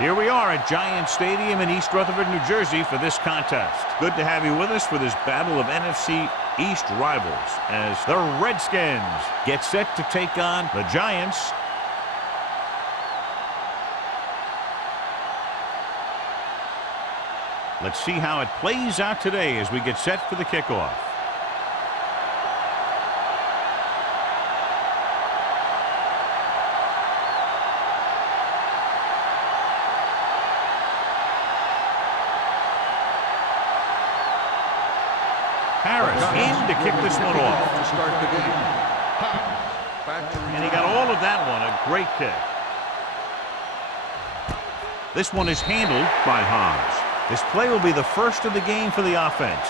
Here we are at Giant Stadium in East Rutherford, New Jersey for this contest. Good to have you with us for this battle of NFC East rivals as the Redskins get set to take on the Giants. Let's see how it plays out today as we get set for the kickoff. Harris in to kick this one off. To start the game. And he got all of that one. A great kick. This one is handled by Haas. This play will be the first of the game for the offense.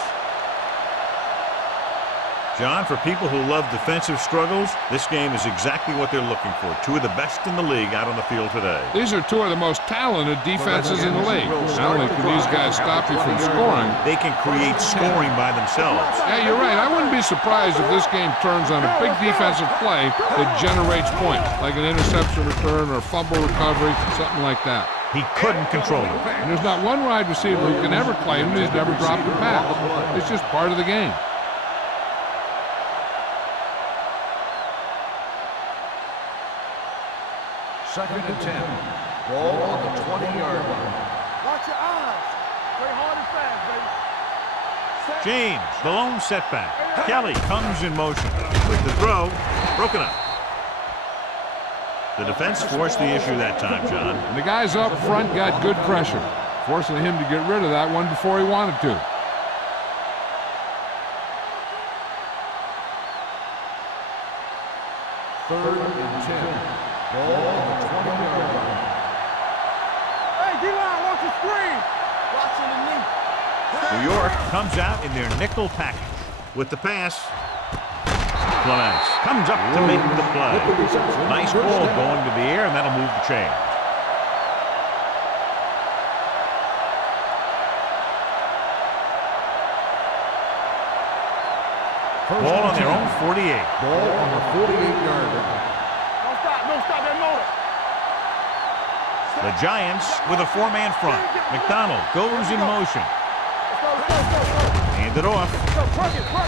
John, for people who love defensive struggles, this game is exactly what they're looking for. Two of the best in the league out on the field today. These are two of the most talented defenses in the league. Not only can these guys stop you from scoring, they can create scoring by themselves. Yeah, you're right. I wouldn't be surprised if this game turns on a big defensive play that generates points, like an interception return or a fumble recovery, something like that. He couldn't control it. And there's not one wide receiver who can ever claim that he's never dropped a pass. It's just part of the game. Second and 10. Ball on the 20-yard line. Watch your eyes. Play hard and fast, baby. James, the lone setback. Kelly comes in motion. With the throw, broken up. The defense forced the issue that time, John. And the guys up front got good pressure, forcing him to get rid of that one before he wanted to. Third and 10. Ball on the 20-yard line. Hey, D-line, watch your screen. Watching the knee. New York comes out in their nickel package. With the pass, Clements comes up to make the play. Nice ball going to the air, and that'll move the chain. Ball on their own 48. Ball on the 48-yard line. Don't stop that motor. The Giants with a four-man front. McDonald goes in motion. Hand it off.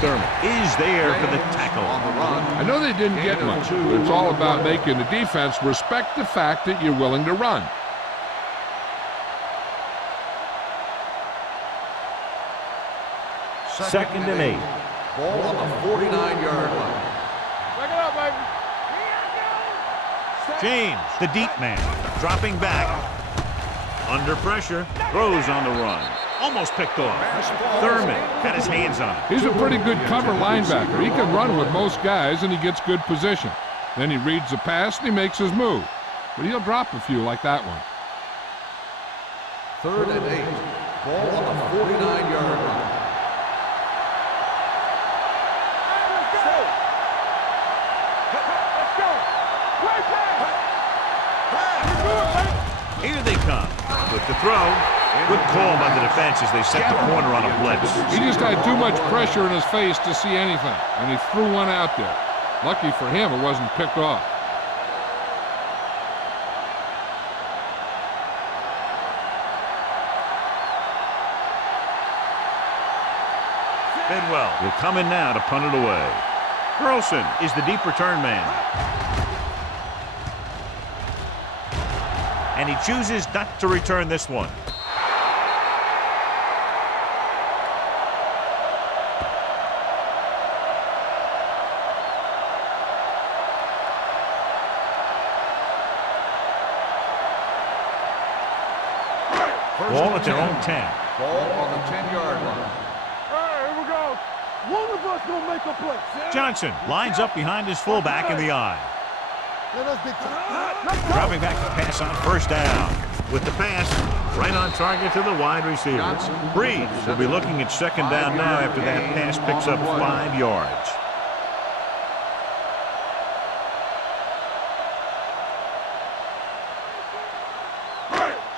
Thurman is there for the tackle. On the run. I know they didn't get much, but it's all about making the defense respect the fact that you're willing to run. Second and 8. Ball on the 49-yard line. Back it up, baby. James, the deep man, dropping back. Under pressure, throws on the run. Almost picked off. Thurman had his hands on it. He's a pretty good cover linebacker. He can run with most guys, and he gets good position. Then he reads the pass, and he makes his move. But he'll drop a few like that one. Third and 8. Ball on the 49-yard line. Here they come with the throw. Good call by the defense as they set the corner on a blitz. He just had too much pressure in his face to see anything, and he threw one out there. Lucky for him, it wasn't picked off. Bidwell will come in now to punt it away. Burleson is the deep return man. And he chooses not to return this one. Ball at their own 10. Ball on the 10-yard line. Hey, here we go. One of us gonna make a play. Johnson lines up behind his fullback in the eye. Let us dictate. Dropping back to pass on first down. With the pass, right on target to the wide receiver. Breeze will be looking at second down now after that pass picks up 5 yards.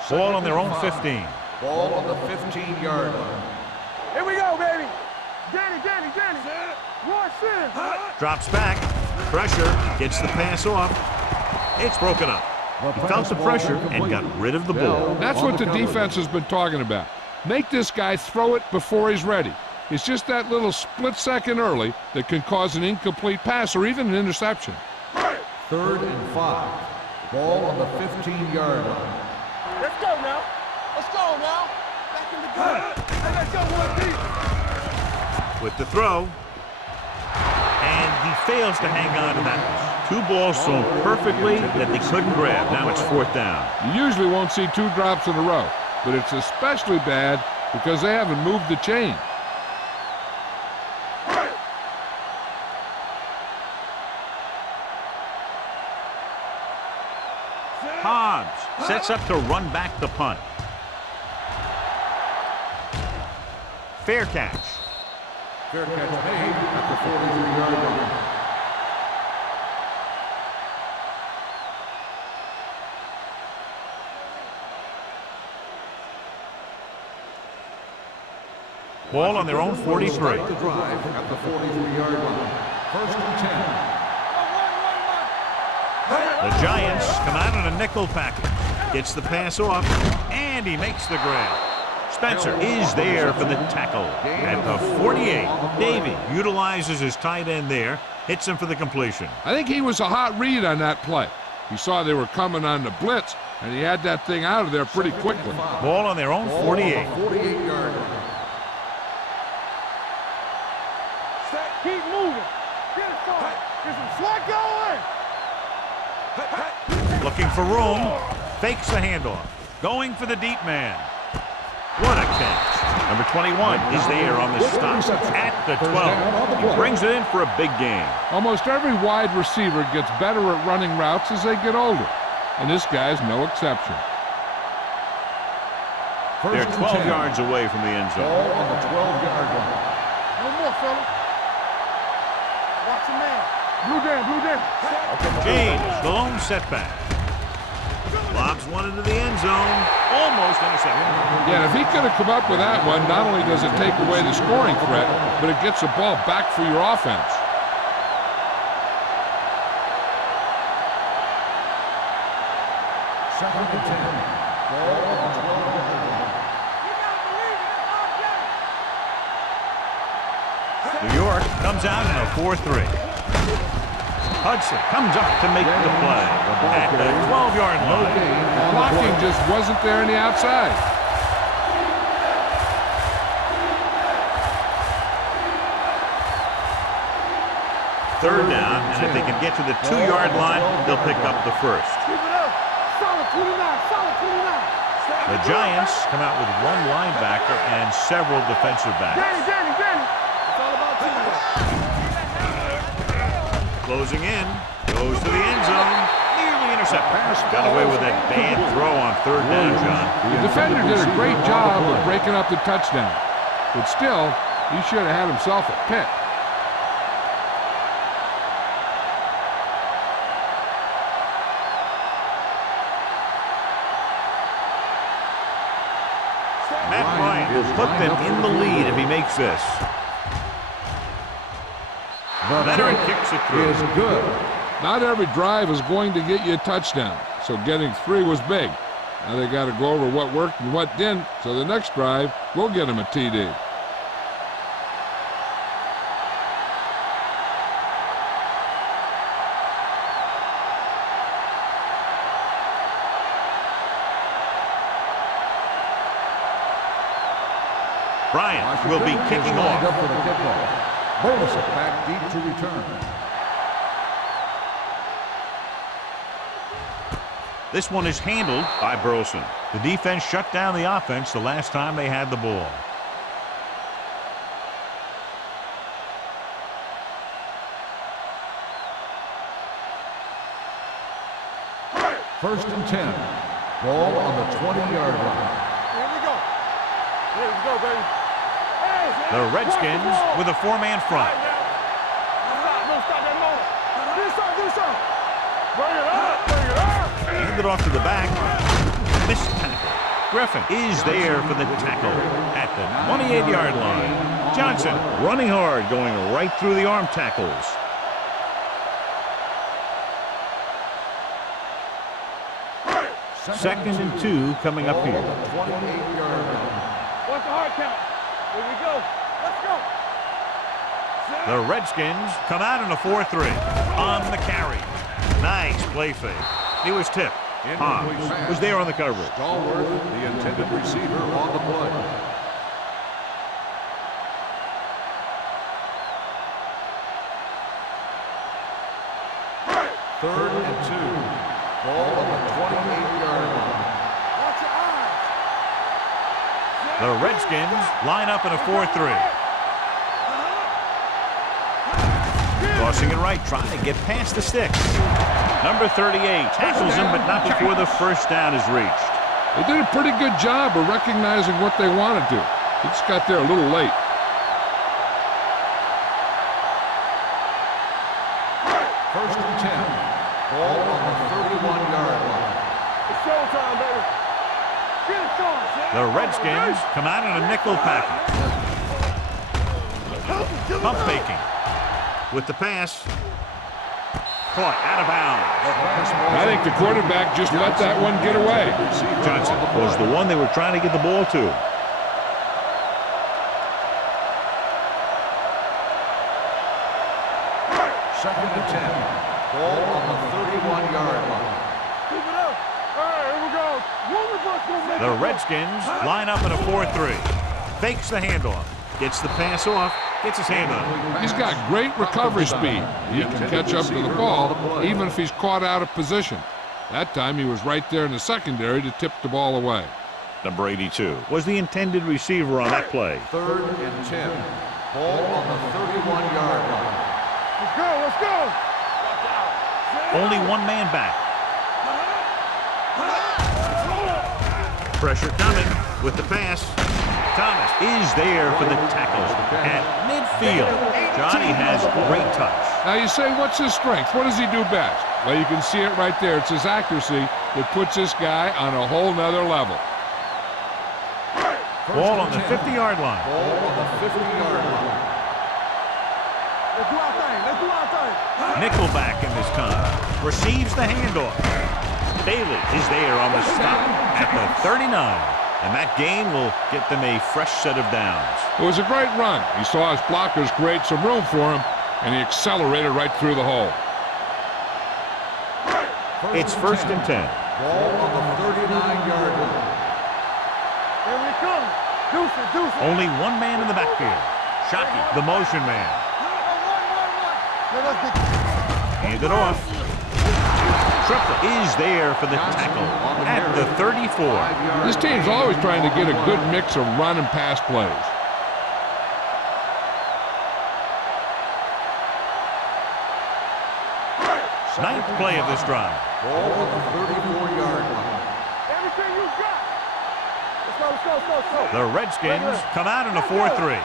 Ball on their own 15. Ball on the 15-yard line. Here we go, baby. Danny. Roy Sims. Drops back. Pressure. Gets the pass off. It's broken up. He felt the pressure and got rid of the ball. That's what the defense has been talking about. Make this guy throw it before he's ready. It's just that little split second early that can cause an incomplete pass or even an interception. 3rd and 5. Ball on the 15-yard line. Let's go now. Back in the game. Hey, let's go, one deep. With the throw. And he fails to hang on to that one. 2 balls thrown perfectly that they couldn't grab. Now it's 4th down. You usually won't see 2 drops in a row, but it's especially bad because they haven't moved the chain. Hobbs sets up to run back the punt. Fair catch. Fair catch made at the 43-yard line. Ball on their own 43. Start the drive at the 43-yard line. 1st and 10. The Giants come out in a nickel package. Gets the pass off, and he makes the grab. Spencer is there for the tackle at the 48. Davey utilizes his tight end there, hits him for the completion. I think he was a hot read on that play. He saw they were coming on the blitz, and he had that thing out of there pretty quickly. Ball on their own 48. 48-yard line. Keep moving. Get it started. Get some slack going. Looking for room. Fakes the handoff. Going for the deep man. What a catch. Number 21 is there on the stop at the 12. He brings it in for a big gain. Almost every wide receiver gets better at running routes as they get older, and this guy's no exception. They're 12 yards away from the end zone. Ball on the 12-yard line. No more, fella. Watch your man. Blue down. James, the lone setback. Lobs one into the end zone. Almost intercepted. Yeah, if he could have come up with that one, not only does it take away the scoring threat, but it gets the ball back for your offense. Second and 10. Ball on the 12-yard line. New York comes out in a 4-3. Hudson comes up to make the play at the 12-yard line. The blocking just wasn't there on the outside. Third down, and if they can get to the 2-yard line, they'll pick up the first. Keep it up. Solid 29. The Giants come out with 1 linebacker and several defensive backs. Danny. It's all about teamwork. Closing in, goes to the end zone, nearly intercepted. Got away with that bad throw on 3rd down, John. The defender did a great job of breaking up the touchdown, but still, he should have had himself a pick. Matt Bryant will put them in the lead if he makes this. Veteran kicks it through. Is good. Not every drive is going to get you a touchdown, so getting 3 was big. Now they got to go over what worked and what didn't, so the next drive will get him a TD. Bryant will be kicking off. Up for the kickoff. Bonus it back deep to return. This one is handled by Burleson. The defense shut down the offense the last time they had the ball. First and 10. Ball on the 20-yard line. Here we go. Here we go, baby. Hey, The Redskins with a four-man front. Stop that moment. Get some. Bring it up. Handed off to the back. Missed tackle. Griffin is there for the tackle at the 28-yard line. Johnson running hard, going right through the arm tackles. Second and 2 coming up here. 28-yard line. What's the hard count? Here we go. Let's go. The Redskins come out in a 4-3 on the carry. Nice play fake. He was tipped. Hobbs was there on the coverage. Stallworth, the intended receiver, on the play. Third and 2. Ball on the 28-yard line. Watch your eyes. The Redskins line up in a 4-3. Crossing it right, trying to get past the sticks. Number 38 tackles him, but not before the first down is reached. They did a pretty good job of recognizing what they wanted to. He just got there a little late. First and 10. Ball on the 31-yard line. It's showtime, baby. Get it going. The Redskins come out in a nickel package. Pump faking. With the pass. Caught out of bounds. I think the quarterback just let that one get away. Johnson was the one they were trying to get the ball to. Second and 10. Ball on the 31-yard line. Keep it up. All right, here we go. One of us gonna make The it. Redskins line up in a 4-3. Fakes the handoff. Gets the pass off. Gets his hand on it. He's got great recovery speed. He can catch up to the ball even if he's caught out of position. That time he was right there in the secondary to tip the ball away. Number 82 was the intended receiver on that play. Third and 10. Ball on the 31-yard line. Let's go. Let's go. Only one man back. Pressure coming with the pass. Thomas is there for the tackle at midfield. Johnny has great touch. Now you say, what's his strength? What does he do best? Well, you can see it right there. It's his accuracy that puts this guy on a whole nother level. Ball on the 50-yard line. Ball on the 50-yard line. Let's do our thing. Let's do our thing. Nickelback in this time. Receives the handoff. Bailey is there on the stop at the 39. And that gain will get them a fresh set of downs. It was a great run. He saw his blockers create some room for him, and he accelerated right through the hole. It's first and 10. Ball on the 39-yard line. Here we come. Deuce it. Only one man in the backfield. Shockey, the motion man. Let us get Hand it off. Triplett is there for the tackle at the 34. This team's always trying to get a good mix of run and pass plays. Ninth play of this drive. Ball on the 34-yard line. everything you got. Let's go. The Redskins come out in a 4-3.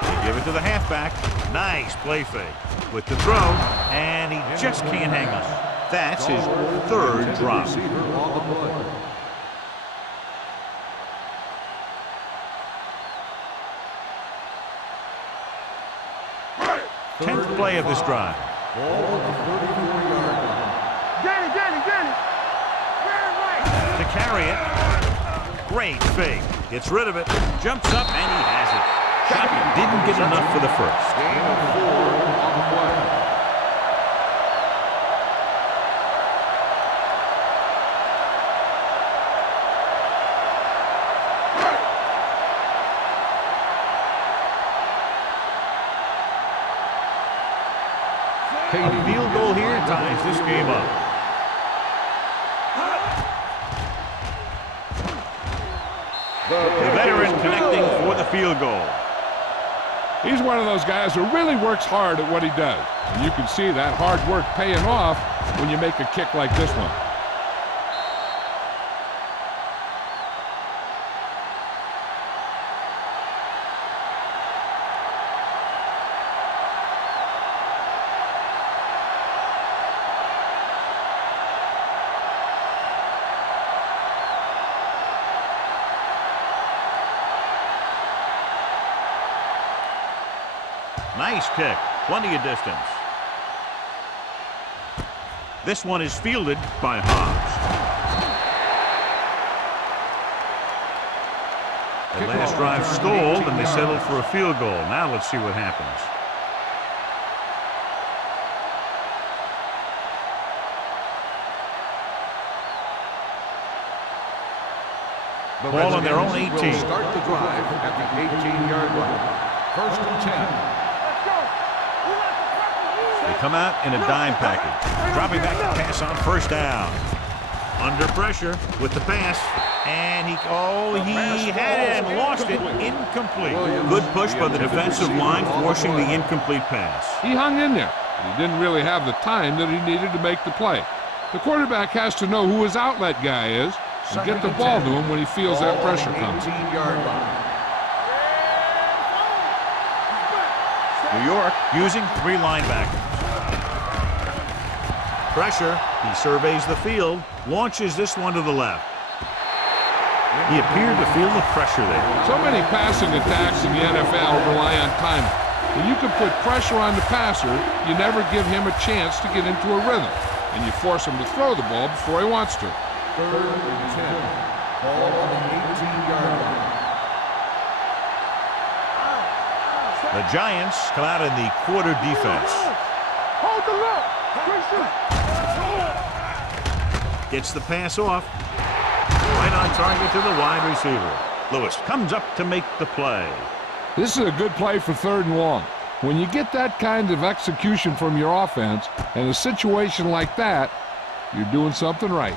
They give it to the halfback. Nice play fake with the throw, and he just can't hang on. That's his third drop. Receiver on the play. Tenth play of this drive. Ball on the 34-yard line. Get it. Very right. To carry it. Great fake. Gets rid of it. Jumps up, and he has it. Shockey didn't get enough for the first. Gain of 4 on the play. A field goal here ties this game up. The veteran connecting for the field goal. He's one of those guys who really works hard at what he does. And you can see that hard work paying off when you make a kick like this one. Nice kick. Plenty of distance. This one is fielded by Hobbs. The last drive stalled, and they settled for a field goal. Now let's see what happens. Ball on their own 18. Start the drive at the 18-yard line. First and 10. They come out in a dime package. Dropping back to pass on first down. Under pressure with the pass. And he had it and lost it. Incomplete. Good push by the defensive line, forcing the incomplete pass. He hung in there. He didn't really have the time that he needed to make the play. The quarterback has to know who his outlet guy is and get the ball to him when he feels that pressure coming. New York using 3 linebackers. Pressure. He surveys the field, launches this one to the left. He appeared to feel the pressure there. So many passing attacks in the NFL rely on timing. When you can put pressure on the passer, you never give him a chance to get into a rhythm, and you force him to throw the ball before he wants to. Third and 10. Ball on the 18-yard line. The Giants come out in the quarter defense. Hold the look. Gets the pass off. Right on target to the wide receiver. Lewis comes up to make the play. This is a good play for 3rd and long. When you get that kind of execution from your offense in a situation like that, you're doing something right.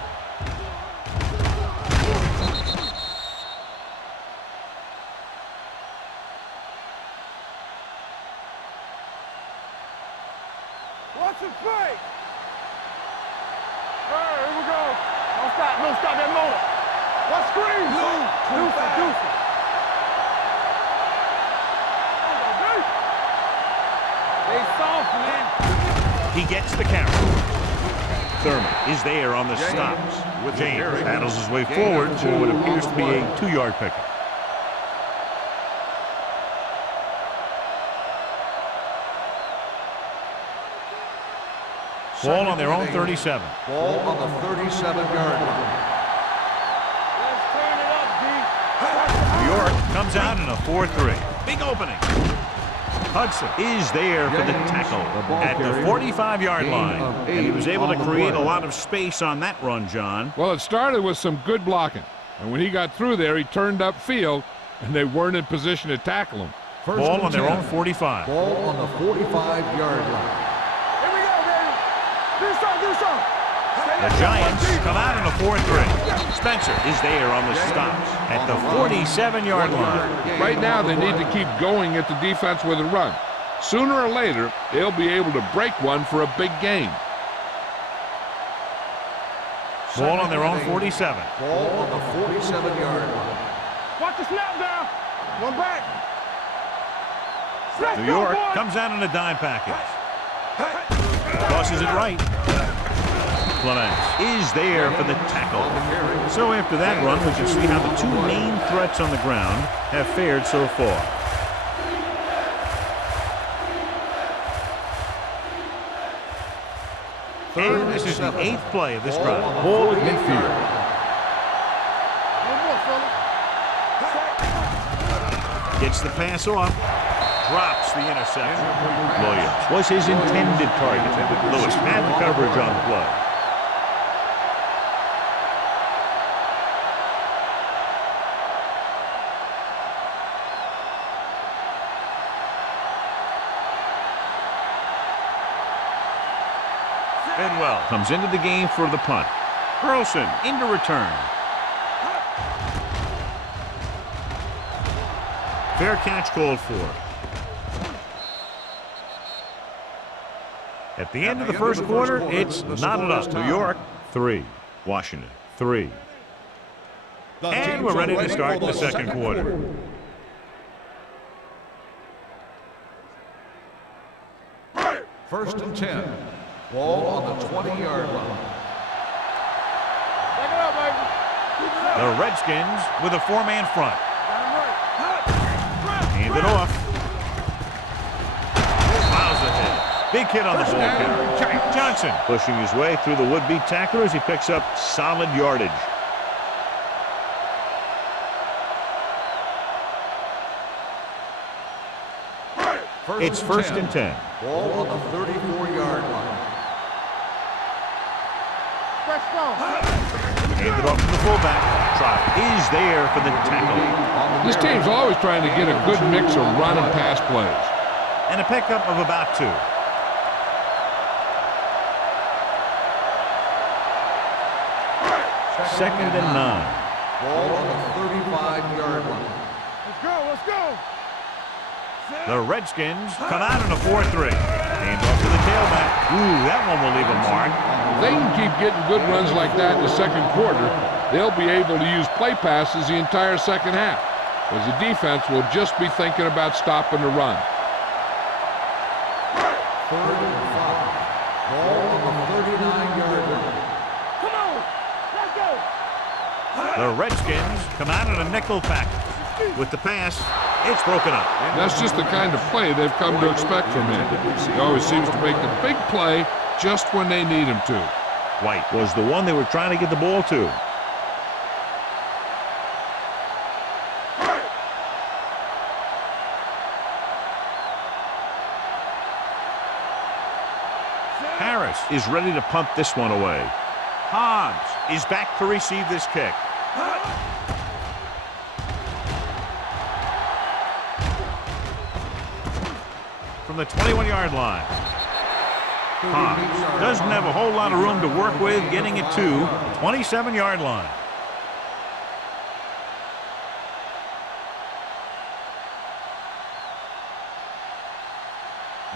Watch it play. Hey, here we go. Don't stop that motor. What screen? Deuce. They soft, man. He gets the carry. Thurman is there on the stops. James battles his way forward for what appears to be a 2-yard pickup. Ball on their own 37. Ball on the 37-yard line. Let's turn it up, D. New York comes out in a 4-3. Big opening. Hudson is there for the tackle at the 45-yard line. And he was able to create a lot of space on that run, John. Well, it started with some good blocking. And when he got through there, he turned upfield, and they weren't in position to tackle him. Ball on their own 45. Ball on the 45-yard line. The Giants come out in a 4-3. Spencer is there on the stops at the 47-yard line. Right now, they need to keep going at the defense with a run. Sooner or later, they'll be able to break one for a big gain. Ball on their own 47. Ball on the 47-yard line. Watch the snap down. One back. New York comes out in a dime package. Tosses it right. Clements is there for the tackle. So after that run, we can see how the 2 main threats on the ground have fared so far. And this is the 8th play of this drive. Ball at midfield. Gets the pass off. Drops the interception. Williams was his intended target. Lewis had the coverage on the play. Bedwell comes into the game for the punt. Burleson into return. Fair catch called for. At the end of the first quarter, it's knotted up. New York, 3. Washington, 3. And we're ready to start the second quarter. First and 10. Ball on the 20-yard line. Back it up, baby. Keep it up. The Redskins with a 4-man front. Hand it off. Miles ahead. Big hit on the ball carrier. Johnson pushing his way through the would-be tacklers. He picks up solid yardage. It's first and 10. Ball on the 34-yard line. Fresh strong. Hand it off to the fullback. Trot is there for the tackle. This team's always trying to get a good mix of run and pass plays. And a pickup of about 2. Second and 9. Ball on the 35-yard line. Let's go, let's go. The Redskins come out in a 4-3. Hand off to the tailback. Ooh, that one will leave a mark. If they can keep getting good runs like that in the second quarter, they'll be able to use play passes the entire second half, as the defense will just be thinking about stopping the run. Third and 5. Ball on the 39-yard line. Come on, let's go. The Redskins come out in a nickel package. With the pass, it's broken up. That's just the kind of play they've come to expect from him. He always seems to make the big play just when they need him to. White was the one they were trying to get the ball to. Harris is ready to punt this one away. Hobbs is back to receive this kick. From the 21-yard line. Hobbs doesn't have a whole lot of room to work with, getting it to 27-yard line.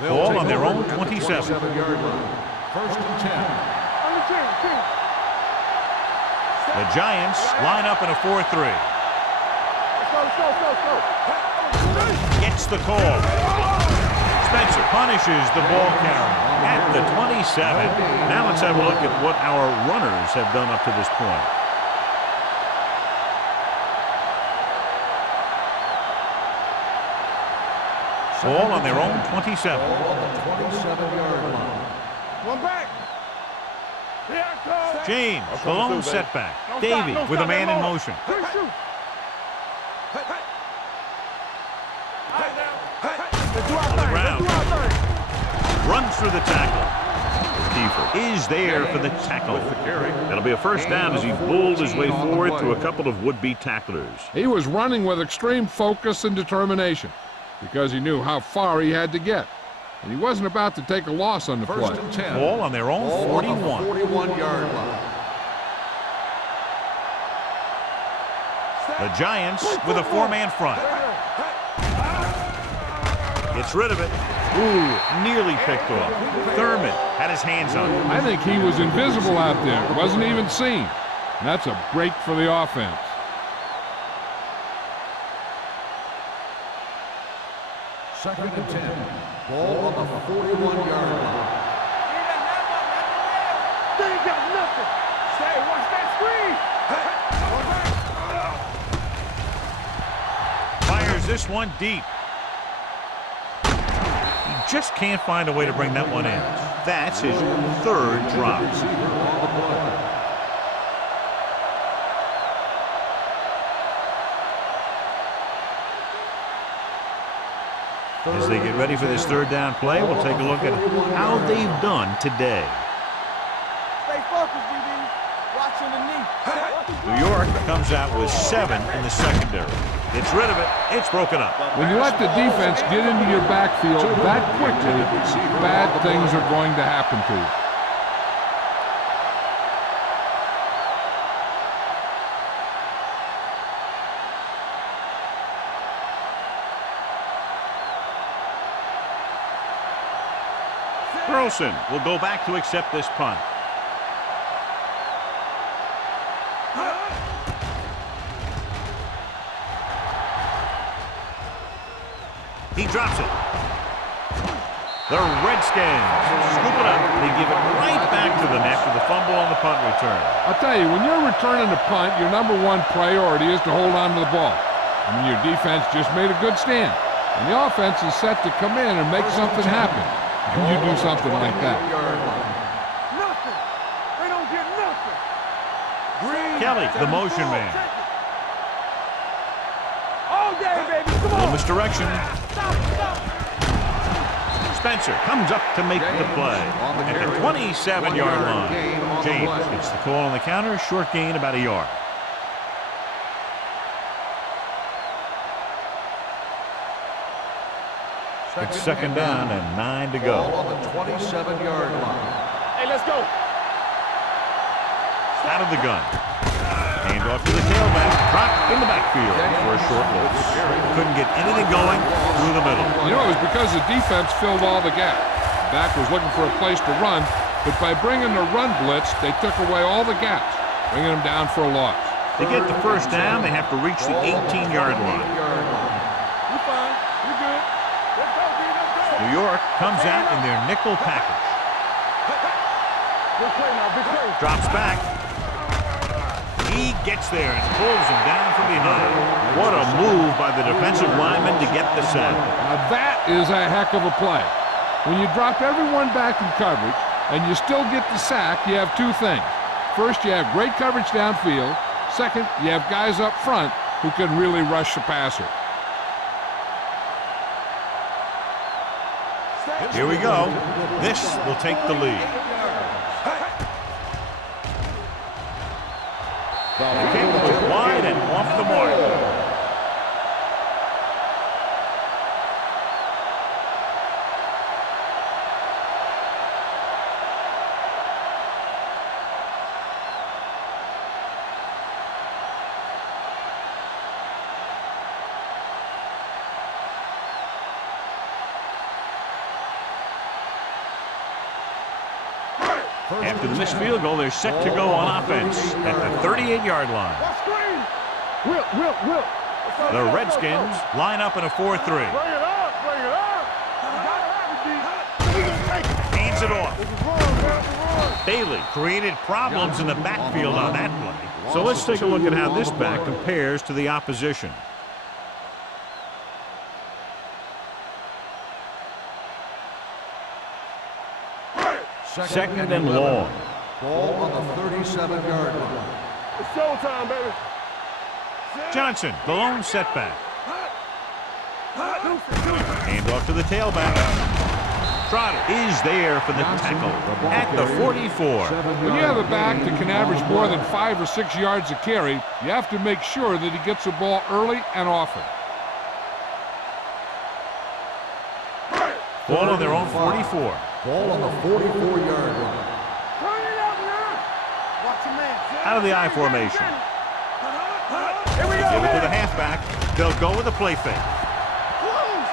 Ball on their own 27. 27-yard line. First and 10. On the 10. The Giants line up in a 4-3. Let's go, let's go, let's go, let's go. Gets the call. Spencer punishes the ball carrier at the 27. Now let's have a look at what our runners have done up to this point. Ball on their own 27. Ball on the 27-yard line. One back. Here I come. James, the lone setback. Davey with a man in motion. Quick shoot. Let's do our On the thing. ground. Let's do our thing. Runs through the tackle. Kiefer is there for the tackle. That'll be a first down as he bulled his way forward through a couple of would-be tacklers. He was running with extreme focus and determination because he knew how far he had to get. And he wasn't about to take a loss on the play. First and 10. Ball on their own Ball 41. on the 41-yard line. The Giants with a 4-man front. Gets rid of it. Ooh, nearly picked off. Thurman had his hands on it. I think he was invisible out there. Wasn't even seen. And that's a break for the offense. Second and 10. Ball on the 41-yard line. They ain't got nothing. Stay, watch that screen. Fires this one deep. He just can't find a way to bring that one in. That's his third drop. Receiver on the play. As they get ready for this third down play, we'll take a look at how they've done today. Stay focused, DB. Watching the knee. New York comes out with 7 in the secondary. Gets rid of it. It's broken up. When you let the defense get into your backfield that quickly, bad things are going to happen to you. Burleson will go back to accept this punt. He drops it. The Redskins scoop it up. They give it right back to the net for the fumble on the punt return. I'll tell you, when you're returning a punt, your number one priority is to hold on to the ball. I mean, your defense just made a good stand. And the offense is set to come in and make something happen. And you do something like that. Nothing. They don't get nothing. Kelly, the motion man. All day, baby. Come on. Little misdirection. Stop. Spencer comes up to make the play at the 27-yard line. James gets the call on the counter. Short gain, about a yard. It's second down and 9 to go. Ball on the 27-yard line. Hey, let's go. Out of the gun. Hand off to the tailback. Dropped in the backfield for a short loss. Couldn't get anything going through the middle. You know, it was because the defense filled all the gaps. Back was looking for a place to run, but by bringing the run blitz, they took away all the gaps, bringing them down for a loss. To get the first down, they have to reach the 18-yard line. We're fine. We're good. Let's go, B. Let's go. New York comes out in their nickel package. Big play now. Big play. Drops back. He gets there and pulls him down from behind. What a move by the defensive lineman to get the sack. Now that is a heck of a play. When you drop everyone back in coverage and you still get the sack, you have two things. First, you have great coverage downfield. Second, you have guys up front who can really rush the passer. Here we go. This will take the lead. The kick was wide and off the mark. After the missed field goal, they're set to go on offense at the 38-yard line. Will. The Redskins line up in a 4-3. Bring it up. Hands it off. Bailey created problems in the backfield on that play. So let's take a look at how this back compares to the opposition. Second and long. Ball on the 37-yard line. It's showtime, baby. Johnson, the lone setback. Hand off to the tailback. Trotter is there for the tackle at the 44. When you have a back that can average more than 5 or 6 yards a carry, you have to make sure that he gets the ball early and often. Ball on their own 44. Ball on the 44-yard line. Out of the I formation. Here we go. Give it to the halfback. They'll go with a play fake.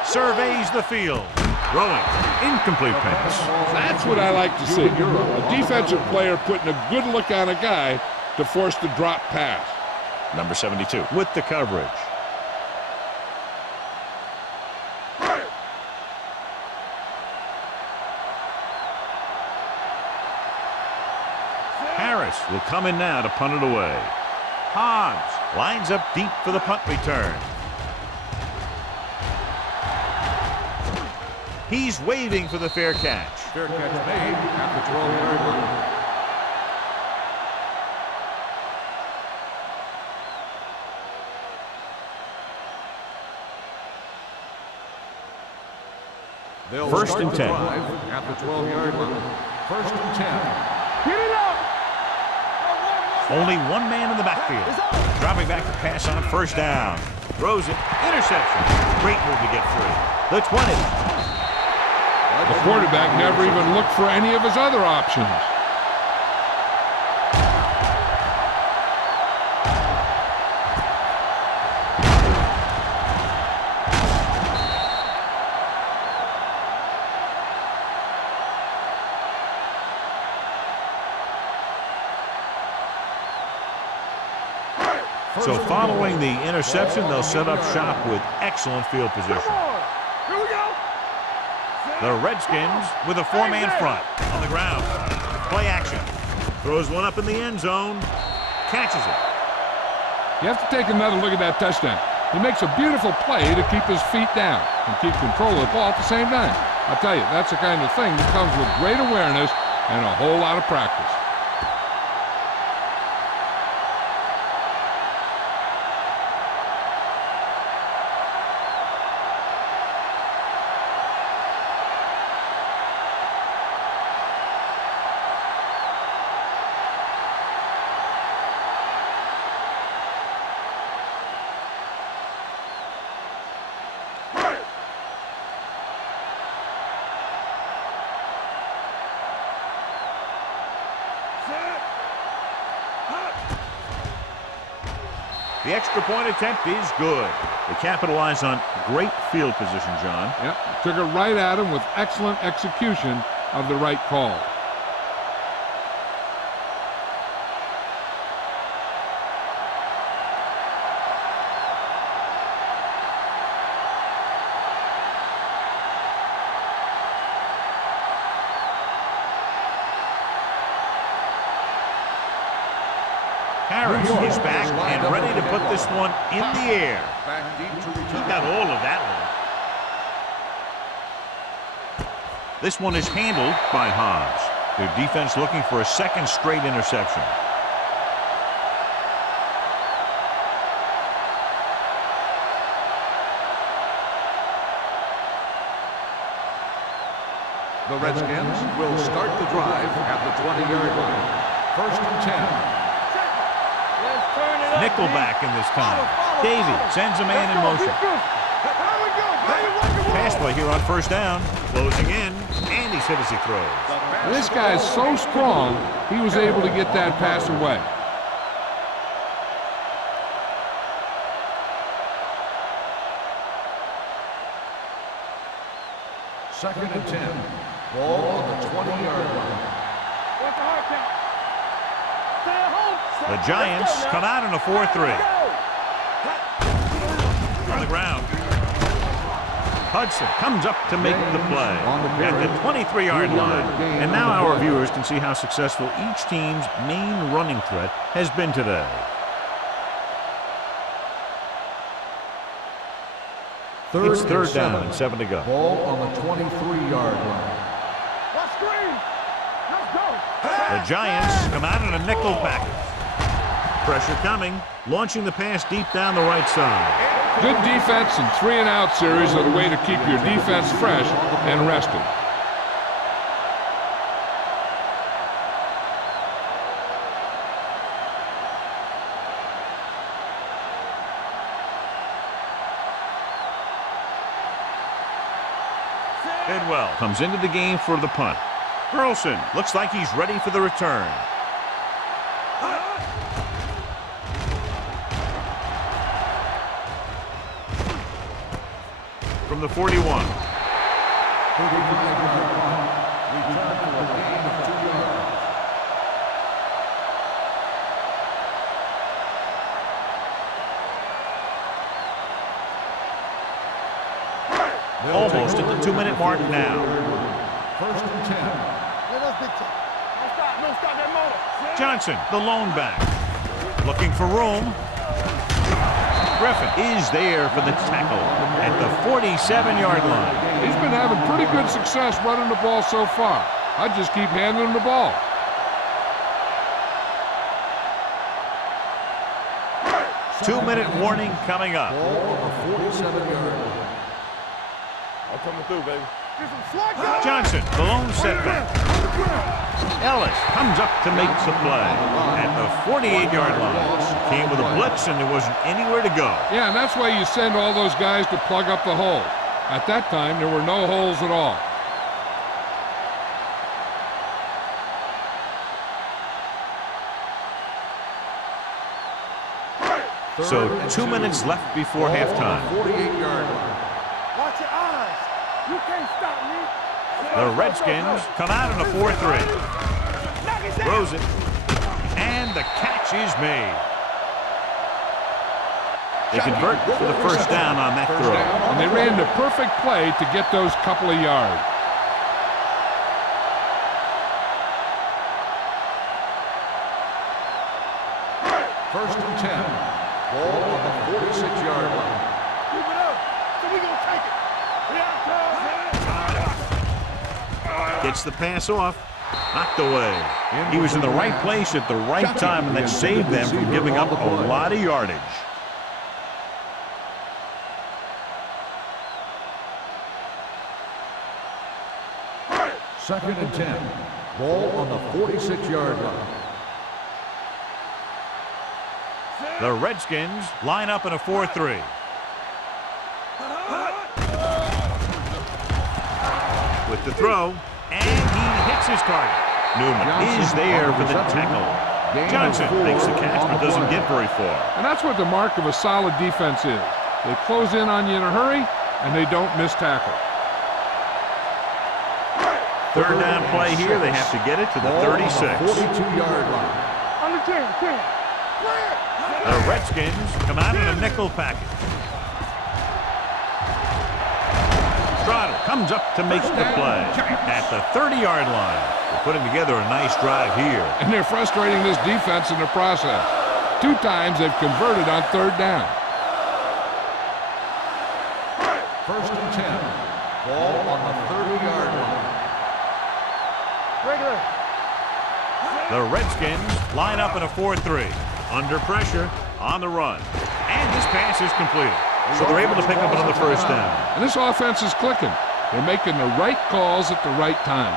Surveys the field. Throwing. Incomplete pass. That's what I like to see. A defensive player putting a good look on a guy to force the drop pass. Number 72 with the coverage. Harris will come in now to punt it away. Hobbs lines up deep for the punt return. He's waving for the fair catch. Fair catch made at the 12-yard line. They'll First and 10. At the 12-yard line. First and 10. Get it up. Only one man in the backfield. Dropping back to pass on first down. Throws it. Interception. Great move to get free. The 20. The quarterback never even looked for any of his other options. So following the interception, they'll set up shop with excellent field position. Here we go. The Redskins with a four-man front on the ground. Play action. Throws one up in the end zone. Catches it. You have to take another look at that touchdown. He makes a beautiful play to keep his feet down and keep control of the ball at the same time. I'll tell you, that's the kind of thing that comes with great awareness and a whole lot of practice. The extra point attempt is good. They capitalize on great field position, John. Yep, took it right at him with excellent execution of the right call. Harris is back and ready to put this one in the air. Back deep to He return. got all of that one. This one is handled by Hobbs. Their defense looking for a second straight interception. The Redskins will start the drive at the 20-yard line. 1st and 10. Let's turn it up. Nickelback in this time. Davey sends a man in motion. Pass play here on 1st down. Closing in, and he's hit as he throws. This guy's so strong, he was able to get that pass away. Second and 10. Ball on the 20-yard line. What's the hard count? Stay at home. The Giants come out in a 4-3. On the ground. Hudson comes up to make the play at the 23-yard line. And now our viewers can see how successful each team's main running threat has been today. It's 3rd down and 7 to go. Ball on the 23-yard line. Let's screen. Let's go. The Giants come out in a nickel package. Pressure coming, launching the pass deep down the right side. Good defense and 3-and-out series are the way to keep your defense fresh and rested. Bidwell comes into the game for the punt. Burleson looks like he's ready for the return. From the 41. 35-yard punt. Return for a gain of 2 yards. Almost at the 2-minute mark now. 1st and 10. Let us dictate. Don't stop that motor. Johnson, the lone back. Looking for room. Griffin is there for the tackle at the 47-yard line. He's been having pretty good success running the ball so far. I just keep handing him the ball. Two-minute warning coming up. Ball on the 47-yard line. I'm coming through, baby. Johnson, the lone setback. Ellis comes up to make the play at the 48-yard line. Came with a blitz and there wasn't anywhere to go. Yeah, and that's why you send all those guys to plug up the hole. At that time, there were no holes at all. So 2 minutes left before halftime. 48-yard line. Watch your eyes. You can't stop me. The Redskins come out in a 4-3. Throws it. And the catch is made. They convert for the first down on that throw. And they ran the perfect play to get those couple of yards. First and 10. Ball on the 46-yard line. Keep it up. So we gonna take it. Gets the pass off. Knocked away. He was in the right place at the right time, and that saved them from giving up a lot of yardage. Second and 10. Ball on the 46-yard line. The Redskins line up in a 4-3. With the throw, and he hits his target. Newman is there for the tackle. Johnson makes the catch but doesn't get very far. And that's what the mark of a solid defense is. They close in on you in a hurry, and they don't miss tackle. Third down play here. They have to get it to the 36. 42-yard line. Under 10. Play it. The Redskins come out in a nickel package. Stroud comes up to make the play at the 30-yard line. They're putting together a nice drive here. And they're frustrating this defense in the process. 2 times they've converted on third down. First and 10. Ball on the 30-yard line. Regular. The Redskins line up in a 4-3. Under pressure, on the run. And this pass is completed. So they're able to pick up another first down. And this offense is clicking. They're making the right calls at the right time.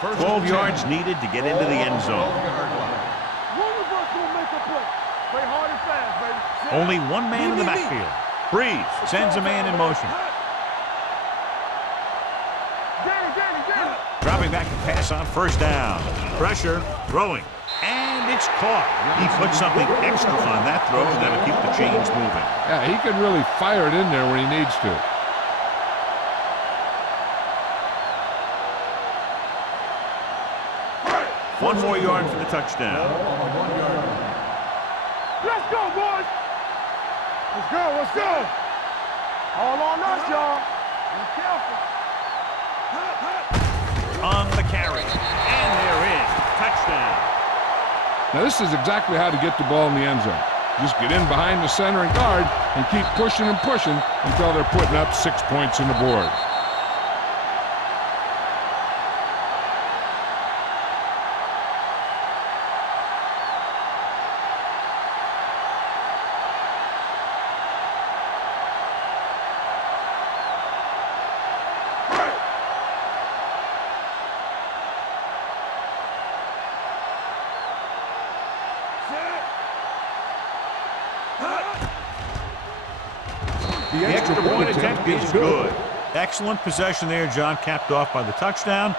First 12 yards needed to get into the end zone. One of us will make a play. Play hard and fast, baby. Only one man in the backfield. Breeze sends a man in motion. Dropping back to pass on first down. Pressure, throwing, and it's caught. He put something extra on that throw, and that'll keep the chains moving. Yeah, he can really fire it in there when he needs to. One more yard for the touchdown. Let's go, boys. Let's go. Let's go. All on us, y'all. Be careful. On the carry, and they're in. Touchdown. Now this is exactly how to get the ball in the end zone. Just get in behind the center and guard and keep pushing and pushing until they're putting up 6 points on the board. The extra point attempt is good. Excellent possession there, John, capped off by the touchdown.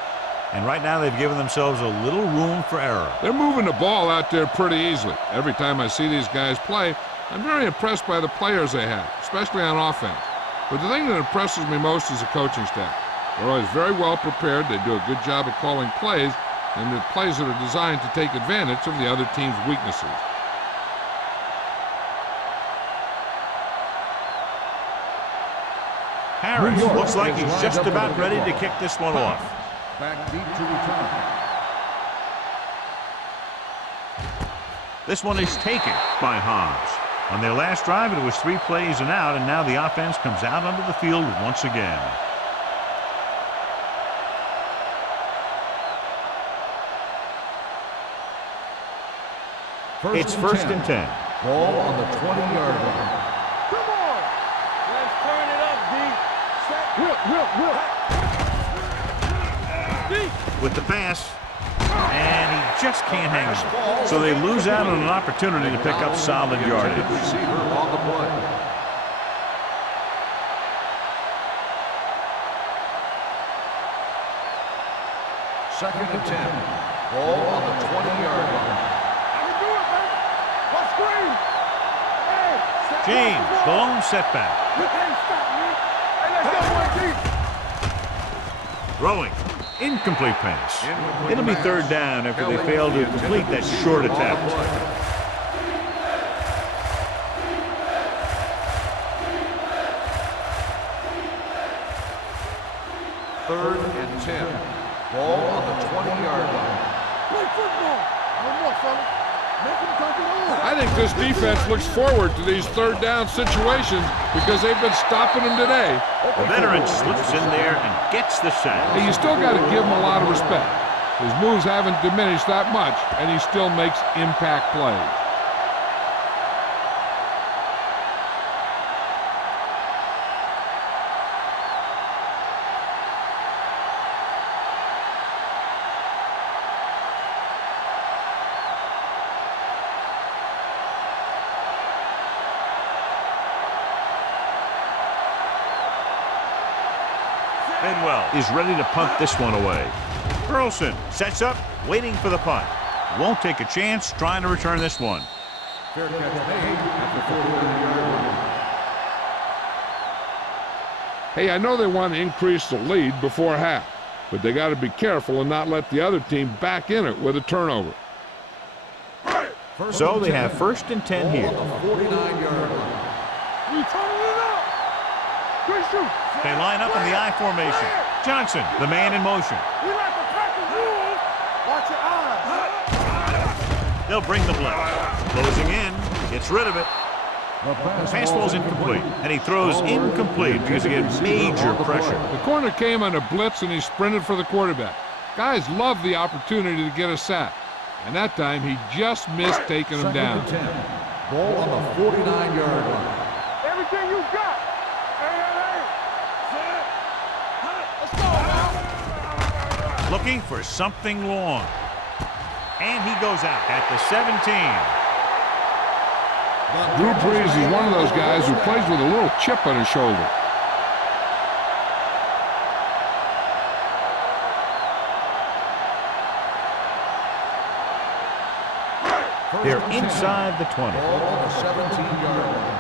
And right now they've given themselves a little room for error. They're moving the ball out there pretty easily. Every time I see these guys play, I'm very impressed by the players they have, especially on offense. But the thing that impresses me most is the coaching staff. They're always very well prepared. They do a good job of calling plays, and the plays that are designed to take advantage of the other team's weaknesses. Harris looks like he's just about ready to kick this one off. Back deep to return. This one is taken by Hobbs. On their last drive, it was 3 plays and out, and now the offense comes out onto the field once again. It's first and 10. Ball on the 20-yard line. Come on. Let's turn it up, D. Whip. With the pass, and he just can't hang on. So they lose out on an opportunity to pick up solid yardage. Receiver on the play. Second and 10. Ball on the 20-yard line. I can do it, baby. Let's screen. Hey, James, the lone setback. You can't stop me. Hey, let's go, one deep. Throwing. Incomplete pass. It'll be third down after they fail to complete that short attempt. Third and 10. Ball on the 20-yard line. Play football. No more, fella. Make him come it on. I think this defense looks forward to these third down situations because they've been stopping them today. The veteran slips in there and gets the sack. Hey, you still got to give him a lot of respect. His moves haven't diminished that much, and he still makes impact plays. Bedwell is ready to punt this one away. Burleson sets up, waiting for the punt. Won't take a chance trying to return this one. Fair catch made at the 49-yard line. Hey, I know they want to increase the lead before half, but they got to be careful and not let the other team back in it with a turnover. So they have first and 10 here. On the 49-yard line. We turning it up. Good shoot. They line up in the I formation. Johnson, the man in motion. We like to crack the rules. Watch your eyes. They'll bring the blitz. Closing in, gets rid of it. The Pass ball's incomplete, and he throws incomplete because he had major pressure. The corner came on a blitz, and he sprinted for the quarterback. Guys love the opportunity to get a sack, and that time he just missed taking him down. Second and 10. Ball on the 49-yard line. Everything you got. Let's go, man. Looking for something long. And he goes out at the 17. Drew Brees is one of those guys who plays with a little chip on his shoulder. They're inside the 20. Ball on the 17-yard line.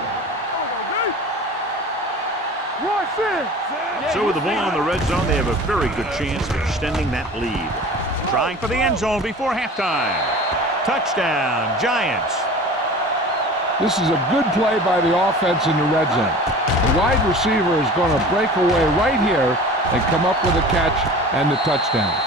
So with the ball in the red zone, they have a very good chance of extending that lead. Trying for the end zone before halftime. Touchdown, Giants. This is a good play by the offense in the red zone. The wide receiver is going to break away right here and come up with a catch and the touchdown.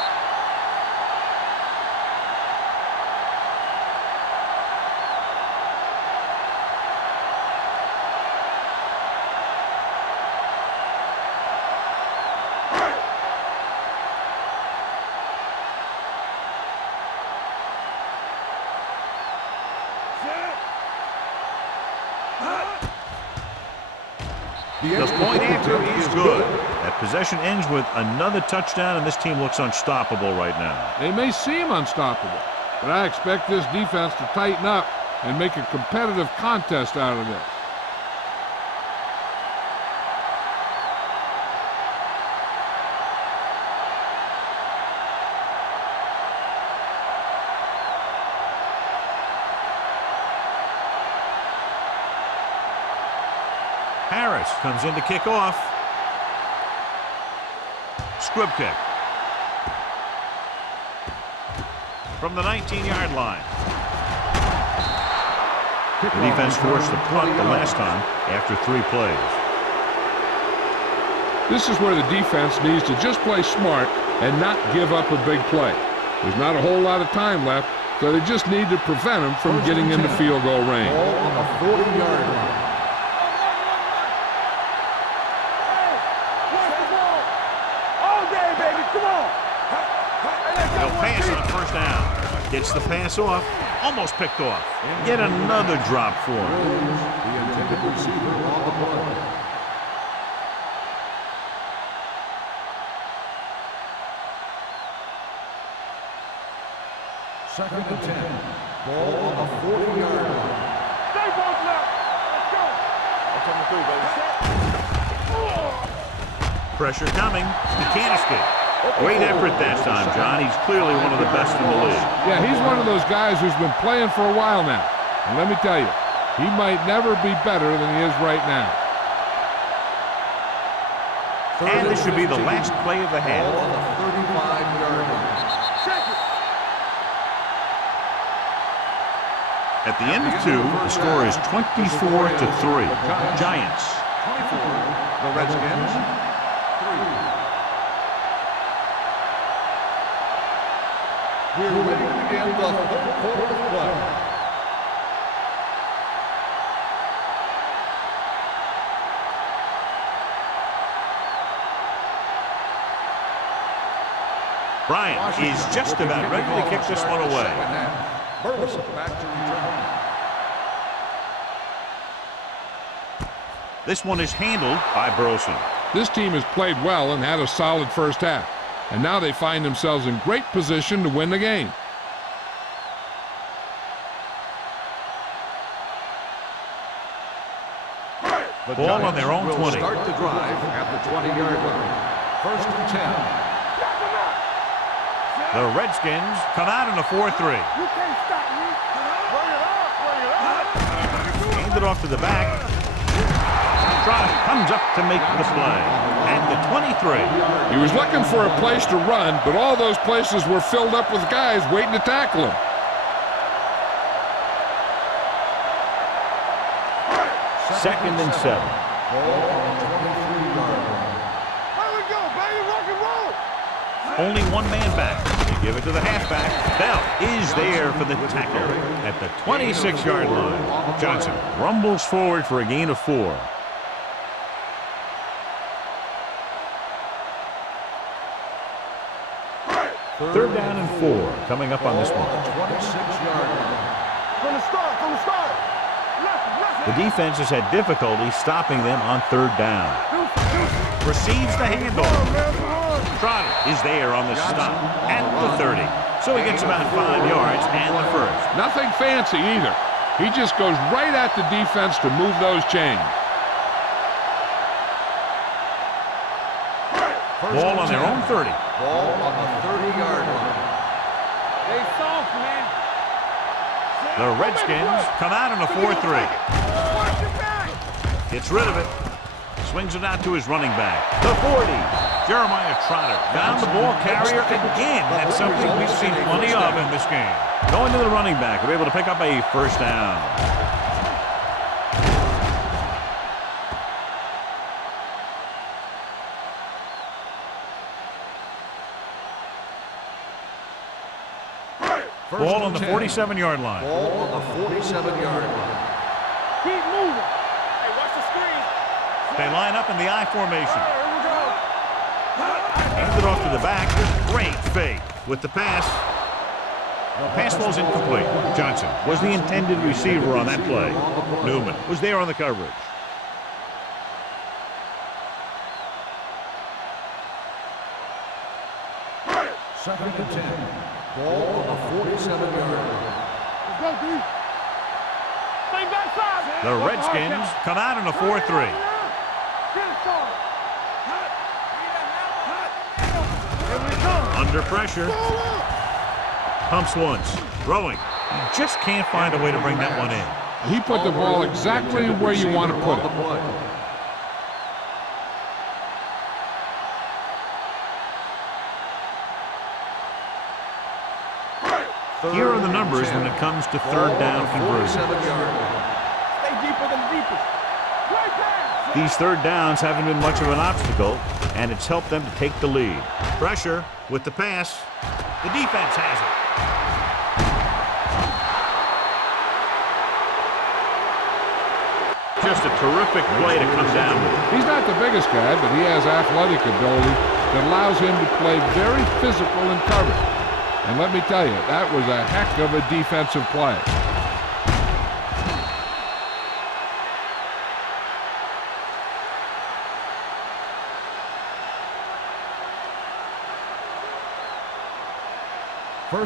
The point after is good. That possession ends with another touchdown, and this team looks unstoppable right now. They may seem unstoppable, but I expect this defense to tighten up and make a competitive contest out of this. Harris comes in to kick off. Squib kick. From the 19-yard line. The defense forced the punt the last time after 3 plays. This is where the defense needs to just play smart and not give up a big play. There's not a whole lot of time left, so they just need to prevent them from getting into field goal range. Ball on the 40-yard line. They'll pass on first down. Gets the pass off. Almost picked off. Yet another drop for him. The intended receiver on the play. Second and 10. Ball on the 40-yard line. Stay both left. Let's go. I'm coming through, baby. Pressure coming. He can't escape. Great effort that time, John. He's clearly one of the best in the league. Yeah, he's one of those guys who's been playing for a while now. And let me tell you, he might never be better than he is right now. And this should be the last play of the half. Ball on the 35 At the end of 2, the score is 24-3. Giants. 24. The Redskins. 3. We're ready to begin the third quarter of play. Bryant is just about ready to kick this one away. Burleson back to return. This one is handled by Burleson. This team has played well and had a solid first half. And now they find themselves in great position to win the game. The Ball on their own will 20. Start the drive at the 20-yard line. 1st and 10. The Redskins come out in a 4-3. You can't stop me. Bring it up, bring it up. Hand it off to the back. Trot comes up to make the play. And the 23. He was looking for a place to run, but all those places were filled up with guys waiting to tackle him. Second and 7. Ball on the 23-yard line. Here we go, baby, rock and roll. Only one man back. They give it to the halfback. Bell is there for the tackle at the 26-yard line. Johnson rumbles forward for a gain of 4. Third down and 4 coming up on this one. 26-yard line. From the start, from the start. The defense has had difficulty stopping them on third down. Receives the handoff. Trotter is there on the stop at the 30. So he gets about 5 yards and the first. Nothing fancy either. He just goes right at the defense to move those chains. Ball on their own 30. Ball on the 30-yard line. They soft, man. The Redskins come out in a 4-3. Gets rid of it. Swings it out to his running back. The 40. Jeremiah Trotter found the ball carrier again. That's something we've seen plenty of in this game. Going to the running back. We're able to pick up a first down. Ball on the 47-yard line. Ball on the 47-yard line. Keep moving. Hey, watch the screen. They line up in the I formation. Here we go. Hands it off to the back. Great fake with the pass. The pass ball's incomplete. Johnson was the intended receiver on that play. Newman was there on the coverage. Second and 10. Ball on the 47-yard line. Let's go, D. Stay backside. The Redskins come out in a 4-3. Get it started. Here we go. Under pressure. Pumps once. Throwing. He just can't find a way to bring that one in. He put the ball exactly where you want to put it. Here are the numbers when it comes to third down conversions. Stay deeper than deepest. Right pass. These third downs haven't been much of an obstacle, and it's helped them to take the lead. Pressure with the pass. The defense has it. Just a terrific play to come down with. He's not the biggest guy, but he has athletic ability that allows him to play very physical in coverage. And let me tell you, that was a heck of a defensive play.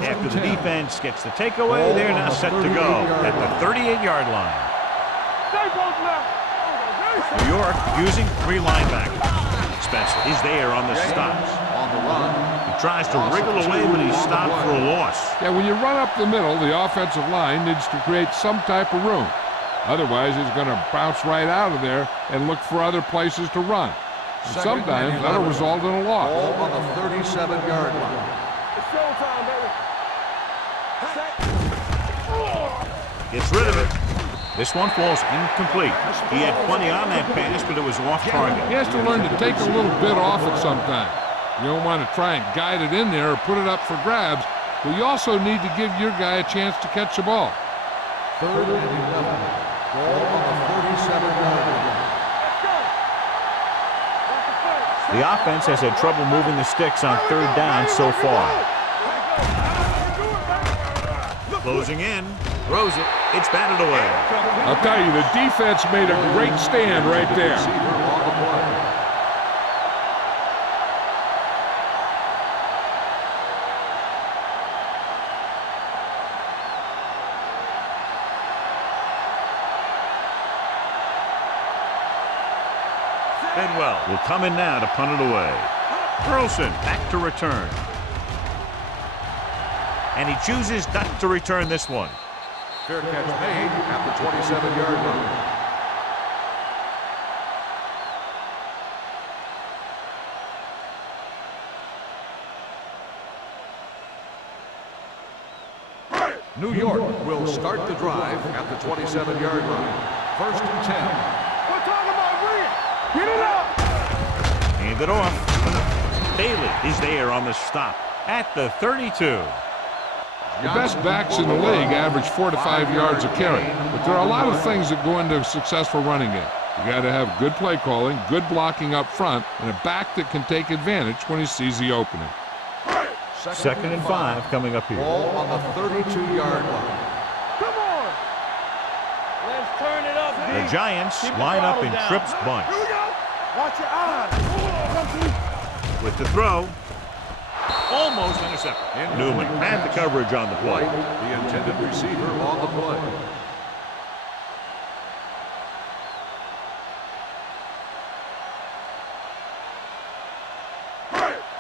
After the defense gets the takeaway, they're now set to go at the 38-yard line. Stay close now. New York using 3 linebackers. Spencer is there on the stops. On the run. He tries to wriggle away, but he's stopped for a loss. Yeah, when you run up the middle, the offensive line needs to create some type of room. Otherwise, it's going to bounce right out of there and look for other places to run. And sometimes that'll result in a loss. Ball on the 37-yard line. It's showtime, baby. Gets rid of it. This one falls incomplete. He had plenty on that pass, but it was off target. He has to learn to take a little bit off it sometime. You don't want to try and guide it in there or put it up for grabs, but you also need to give your guy a chance to catch the ball. 3rd and 11. Ball on the 37-yard line. The offense has had trouble moving the sticks on 3rd down so far. Closing in. Throws it. It's batted away. I'll tell you, the defense made a great stand right there. Bedwell will come in now to punt it away. Burleson back to return. And he chooses not to return this one. Fair catch made at the 27-yard line. New York will start the drive at the 27-yard line. 1st and 10. We're talking about Green. Get it up. Hand it off. Bailey is there on the stop at the 32. The best backs in the league average 4 to 5 yards a carry, but there are a lot of things that go into a successful running game. You got to have good play calling, good blocking up front, and a back that can take advantage when he sees the opening. 2nd and 5 coming up here. Ball on the 32-yard line. Come on. Let's turn it up, The Giants line up in trips bunch. Here we go. Watch your eyes. With the throw. Almost intercepted. Newman had the coverage on the play. White, the intended receiver, on the play.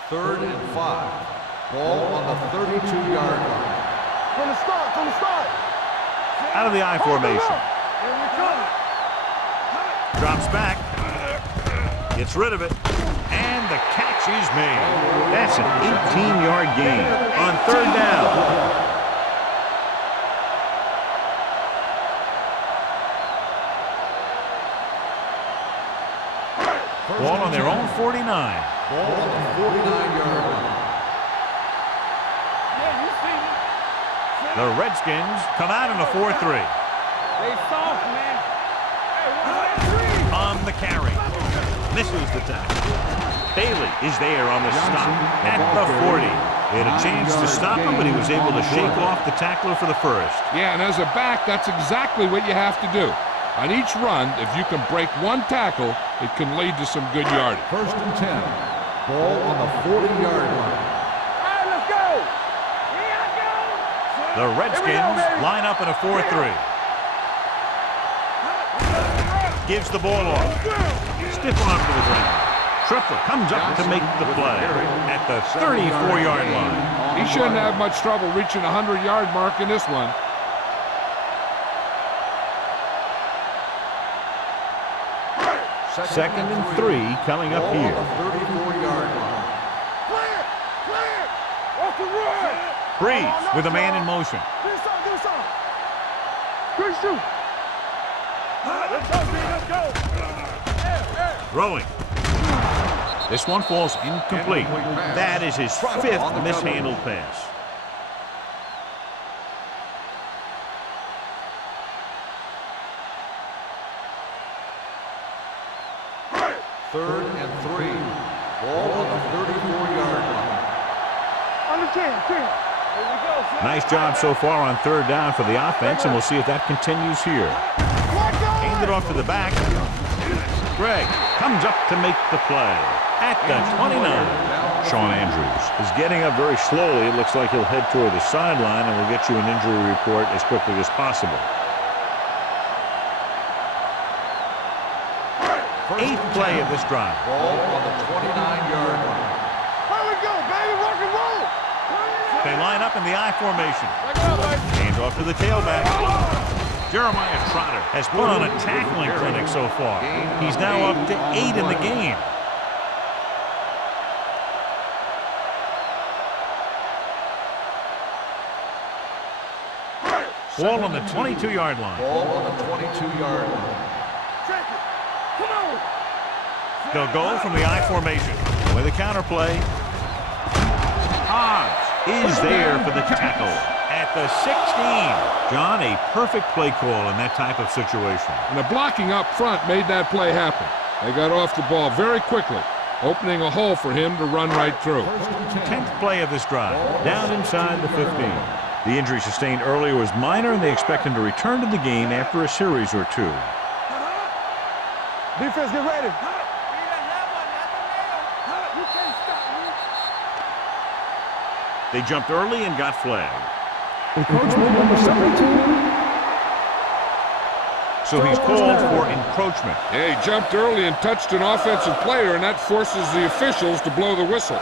Third and 5. Ball on the 32-yard line. From the start. Out of the I formation. Here we come. Drops back. Gets rid of it. And the catch is made. That's an 18-yard gain on 3rd down. Ball on their own 49. Ball on the 49-yard line. Yeah, you see me. The Redskins come out in a 4-3. They soft, man. Hey, On the carry. Misses the tackle. Bailey is there on the stop at the 40. They had a chance to stop him, but he was able to shake off the tackler for the first. Yeah, and as a back, that's exactly what you have to do. On each run, if you can break one tackle, it can lead to some good yardage. 1st and 10. Ball on the 40-yard line. All right, let's go. Here I go. The Redskins line up in a 4-3. Gives the ball off. Stiff arm to the ground. Tripler comes up to make the play at the 34-yard line. He shouldn't have much trouble reaching the 100-yard mark in this one. Second and 3 coming up here. 34-yard line. Clear. Off the run. Breeze with a man in motion. Do something. Good shoot. Let's go, B. Let's go. Throwing. This one falls incomplete. That is his 5th mishandled pass. Third and 3. Ball on the 34-yard line. On the 10. Here we go. Nice job so far on 3rd down for the offense, and we'll see if that continues here. Hand it off to the back. Gregg comes up to make the play at the 29. Sean Andrews is getting up very slowly. It looks like he'll head toward the sideline, and we'll get you an injury report as quickly as possible. 8th play of this drive. Ball on the 29-yard line. Here we go, baby. Rock and roll. They line up in the I formation. Hands off to the tailback. Jeremiah Trotter has put on a tackling clinic so far. He's now up to 8 in the game. Ball on the 22-yard line. Ball on the 22-yard line. Come on. They'll go from the I formation. With a counterplay. Hobbs is there for the tackle at the 16. John, a perfect play call in that type of situation. And the blocking up front made that play happen. They got off the ball very quickly, opening a hole for him to run right through. 10th play of this drive, down inside the 15. The injury sustained earlier was minor, and they expect him to return to the game after a series or two. Defense, get ready. You can't stop me. They jumped early and got flagged. Encroachment number 72. So he's called for encroachment. Yeah, he jumped early and touched an offensive player, and that forces the officials to blow the whistle.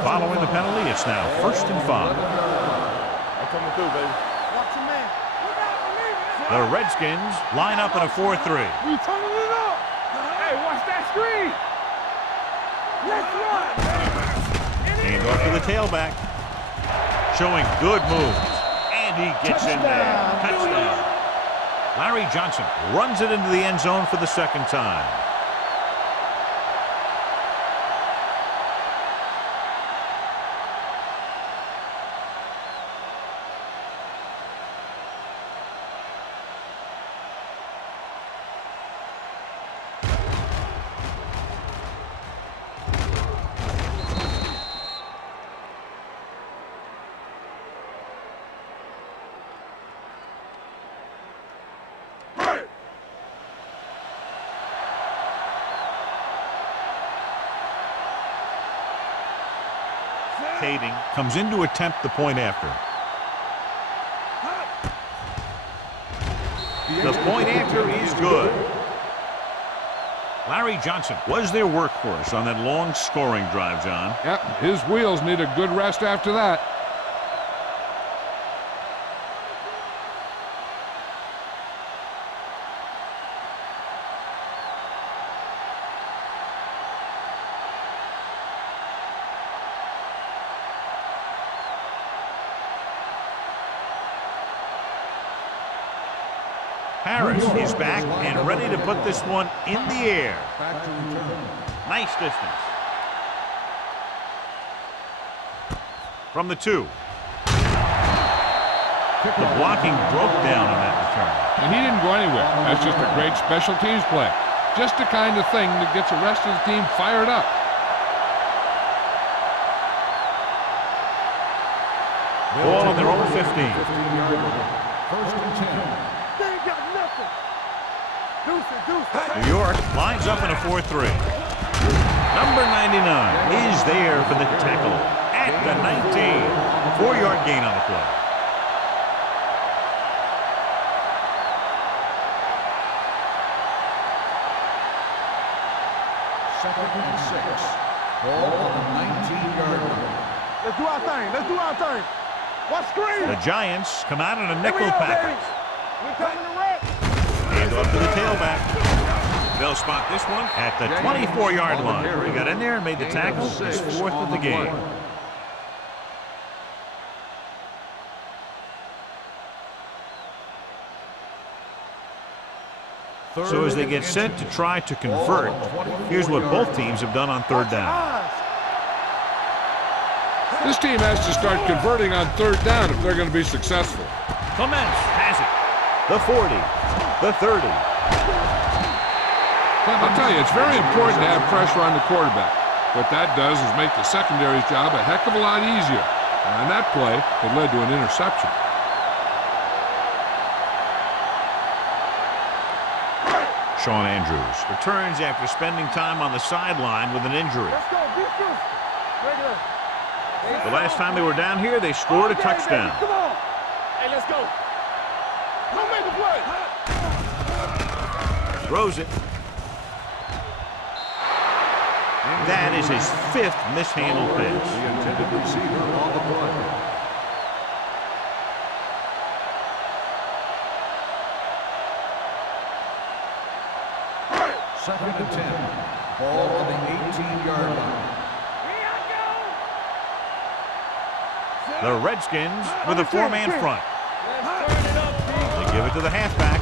Following the penalty, it's now 1st and 5. I'm coming through, baby. Watch your man. The Redskins line up in a 4-3. We turning it up. Hey, watch that screen. Let's run. Hand off to the tailback. Showing good moves. And he gets in there. Touchdown. Larry Johnson runs it into the end zone for the second time. Kading comes in to attempt the point after. The point after is good. Larry Johnson was their workhorse on that long scoring drive, John. Yep, his wheels need a good rest after that. Harris is back and ready to put this one in the air. Nice distance. From the 2. The blocking broke down on that return. And he didn't go anywhere. That's just a great special teams play. Just the kind of thing that gets the rest of the team fired up. Ball on their own 15. 1st and 10. They ain't got nothing. Deuce. New York lines up in a 4-3. Number 99 is there for the tackle at the 19. 4-yard gain on the play. Second and 6. Ball on the 19-yard line. Let's do our thing. Let's do our thing. Watch screen. The Giants come out in a nickel package. We're cutting the red. Hand off to the tailback. They'll spot this one at the 24-yard line. He got in there and made the tackle. His 4th of the game. So as they get set to try to convert, here's what both teams have done on 3rd down. This team has to start converting on 3rd down if they're going to be successful. Clements has it. The 40, the 30. I'll tell you, it's very important to have pressure on the quarterback. What that does is make the secondary's job a heck of a lot easier. And on that play, it led to an interception. Sean Andrews returns after spending time on the sideline with an injury. Let's go. Defense. Regular. The last time they were down here, they scored a touchdown. Come on. Hey, let's go. Don't make a play. Throws it. That is his 5th mishandled pass. The intended receiver on the play. Second and 10. Ball on the 18-yard line. The Redskins with a 4-man front. Let's turn it up Give it to the halfback.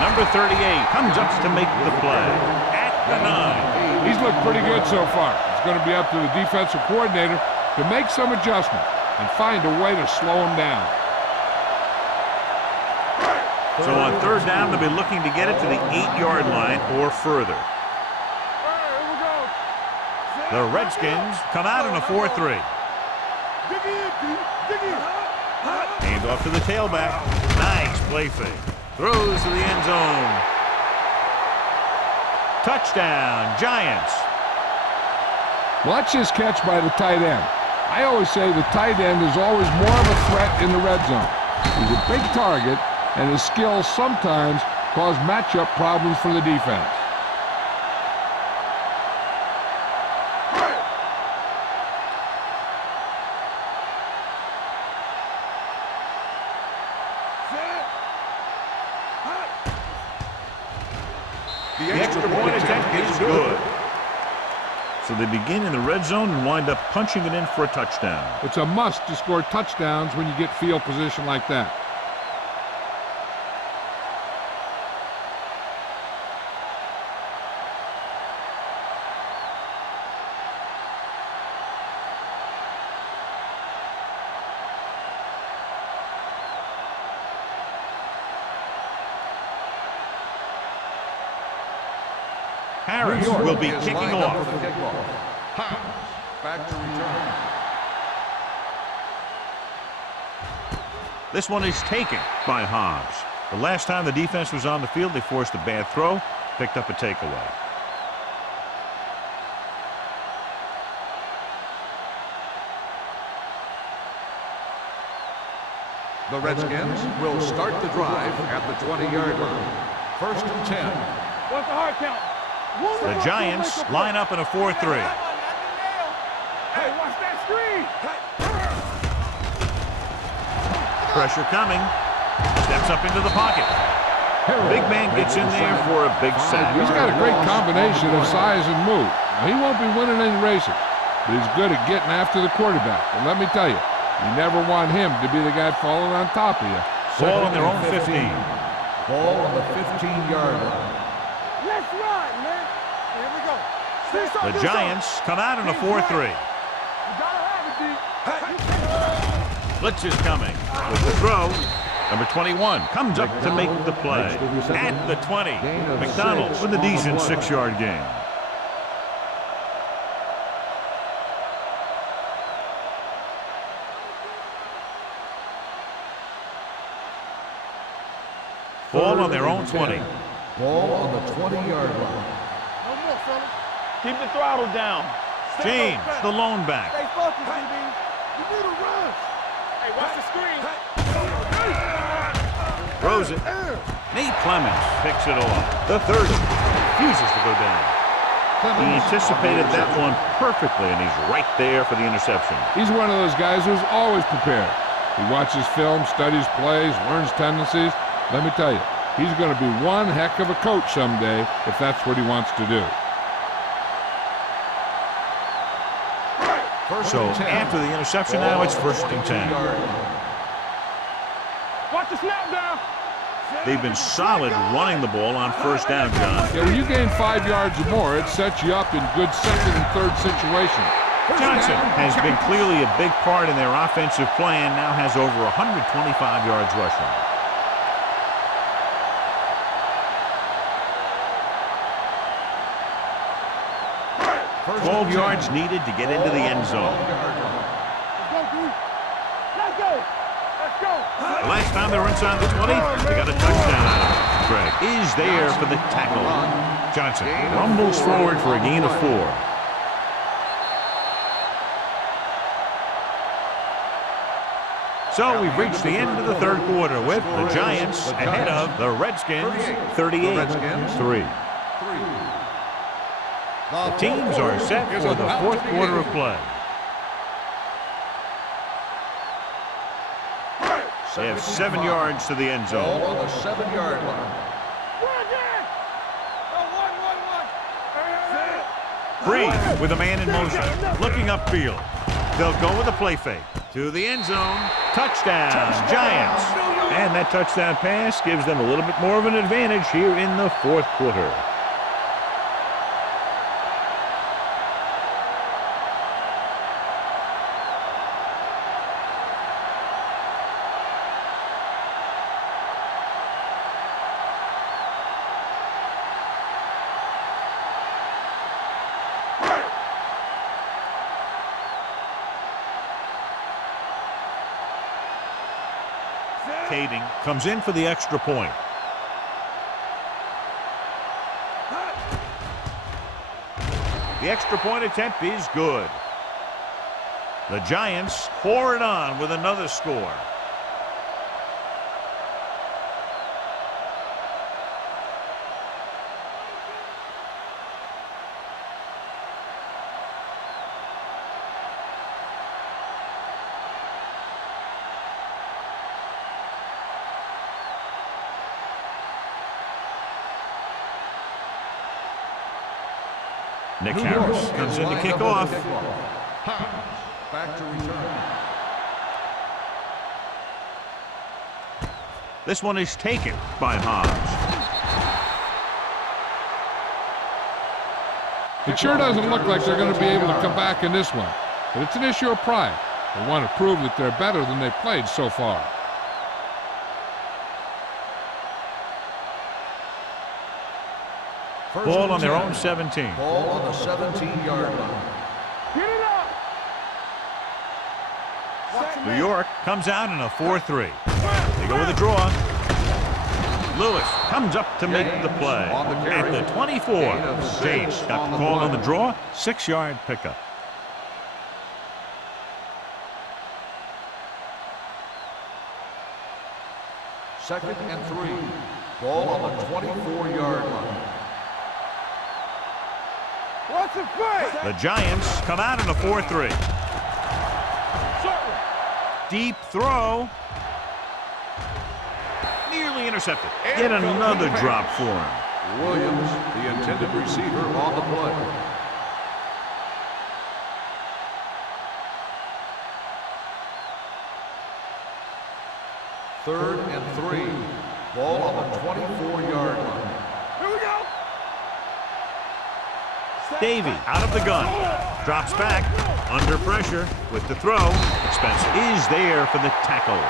Number 38 comes up to make the play at the 9. He's looked pretty good so far. It's going to be up to the defensive coordinator to make some adjustments and find a way to slow him down. So on third down, they'll be looking to get it to the 8-yard line or further. The Redskins come out in a 4-3. Hands off to the tailback. Nice play fake. Throws to the end zone. Touchdown, Giants. Watch this catch by the tight end. I always say the tight end is always more of a threat in the red zone. He's a big target, and his skills sometimes cause matchup problems for the defense. The extra point attempt is good. So they begin in the red zone and wind up punching it in for a touchdown. It's a must to score touchdowns when you get field position like that. Harris will be kicking off. Back to return. This one is taken by Hobbs. The last time the defense was on the field, they forced a bad throw, picked up a takeaway. The Redskins will start the drive at the 20-yard line. First and 10. What's the hard count? The Giants line up in a 4-3. Hey, watch that screen. Pressure coming. Steps up into the pocket. Big man gets in there for a big sack. He's got a great combination of size and move. Now, he won't be winning any races, but he's good at getting after the quarterback. And let me tell you, you never want him to be the guy falling on top of you. Ball on their own 15. Ball on the 15-yard line. Let's run, man. Here we go. The Giants come out in a 4-3. Blitz is coming with the throw. Number 21 comes up to make the play at the 20. McDonald's with a decent 6-yard gain. Ball on their own 20. Ball on the 20-yard line. No more, fellas. Keep the throttle down. James, the lone back. Stay focused, DB. You need to run. Hey, watch the screen. Throws it. Nate Clemens picks it off. The 30 refuses to go down. He anticipated that one perfectly, and he's right there for the interception. He's one of those guys who's always prepared. He watches film, studies plays, learns tendencies. Let me tell you, he's going to be one heck of a coach someday if that's what he wants to do. So after the interception now, it's first and 10. Watch the snap down. They've been solid running the ball on first down, John. Yeah, when you gain 5 yards or more, it sets you up in good second and third situations. Johnson has been clearly a big part in their offensive plan, now has over 125 yards rushing. First 12 yards needed to get into the end zone. Let's go, dude. Let's go. Let's go. The last time they were inside the 20, they got a touchdown out of it. Craig is there for the tackle. Johnson rumbles forward for a gain of 4. So we've reached the end of the third quarter with the Giants ahead of the Redskins 38-3. The teams are set for the fourth quarter of play. They have 7 yards to the end Ball zone. on the 7-yard line. Breed with a man in motion, looking upfield. They'll go with a play fake to the end zone. Touchdown, Giants. And that touchdown pass gives them a little bit more of an advantage here in the fourth quarter. Kading comes in for the extra point. The extra point attempt is good. The Giants pour it on with another score. Nick Harris comes in to kick off. Back to return. This one is taken by Hobbs. It sure doesn't look like they're going to be able to come back in this one, but it's an issue of pride. They want to prove that they're better than they've played so far. Ball on their own 17. Ball on the 17-yard line. Get it up. New York comes out in a 4-3. They go with a draw. Lewis comes up to make the play at the 24. James got the call on the draw. 6-yard pickup. Second and 3. Ball on the 24-yard line. What's the play? The Giants come out in a 4-3. Deep throw. Nearly intercepted. Yet another drop for him. Williams, the intended receiver, on the play. Third and 3. Ball on the 24-yard line. Here we go. Davey out of the gun. Drops back. Under pressure with the throw. Spencer is there for the tackle.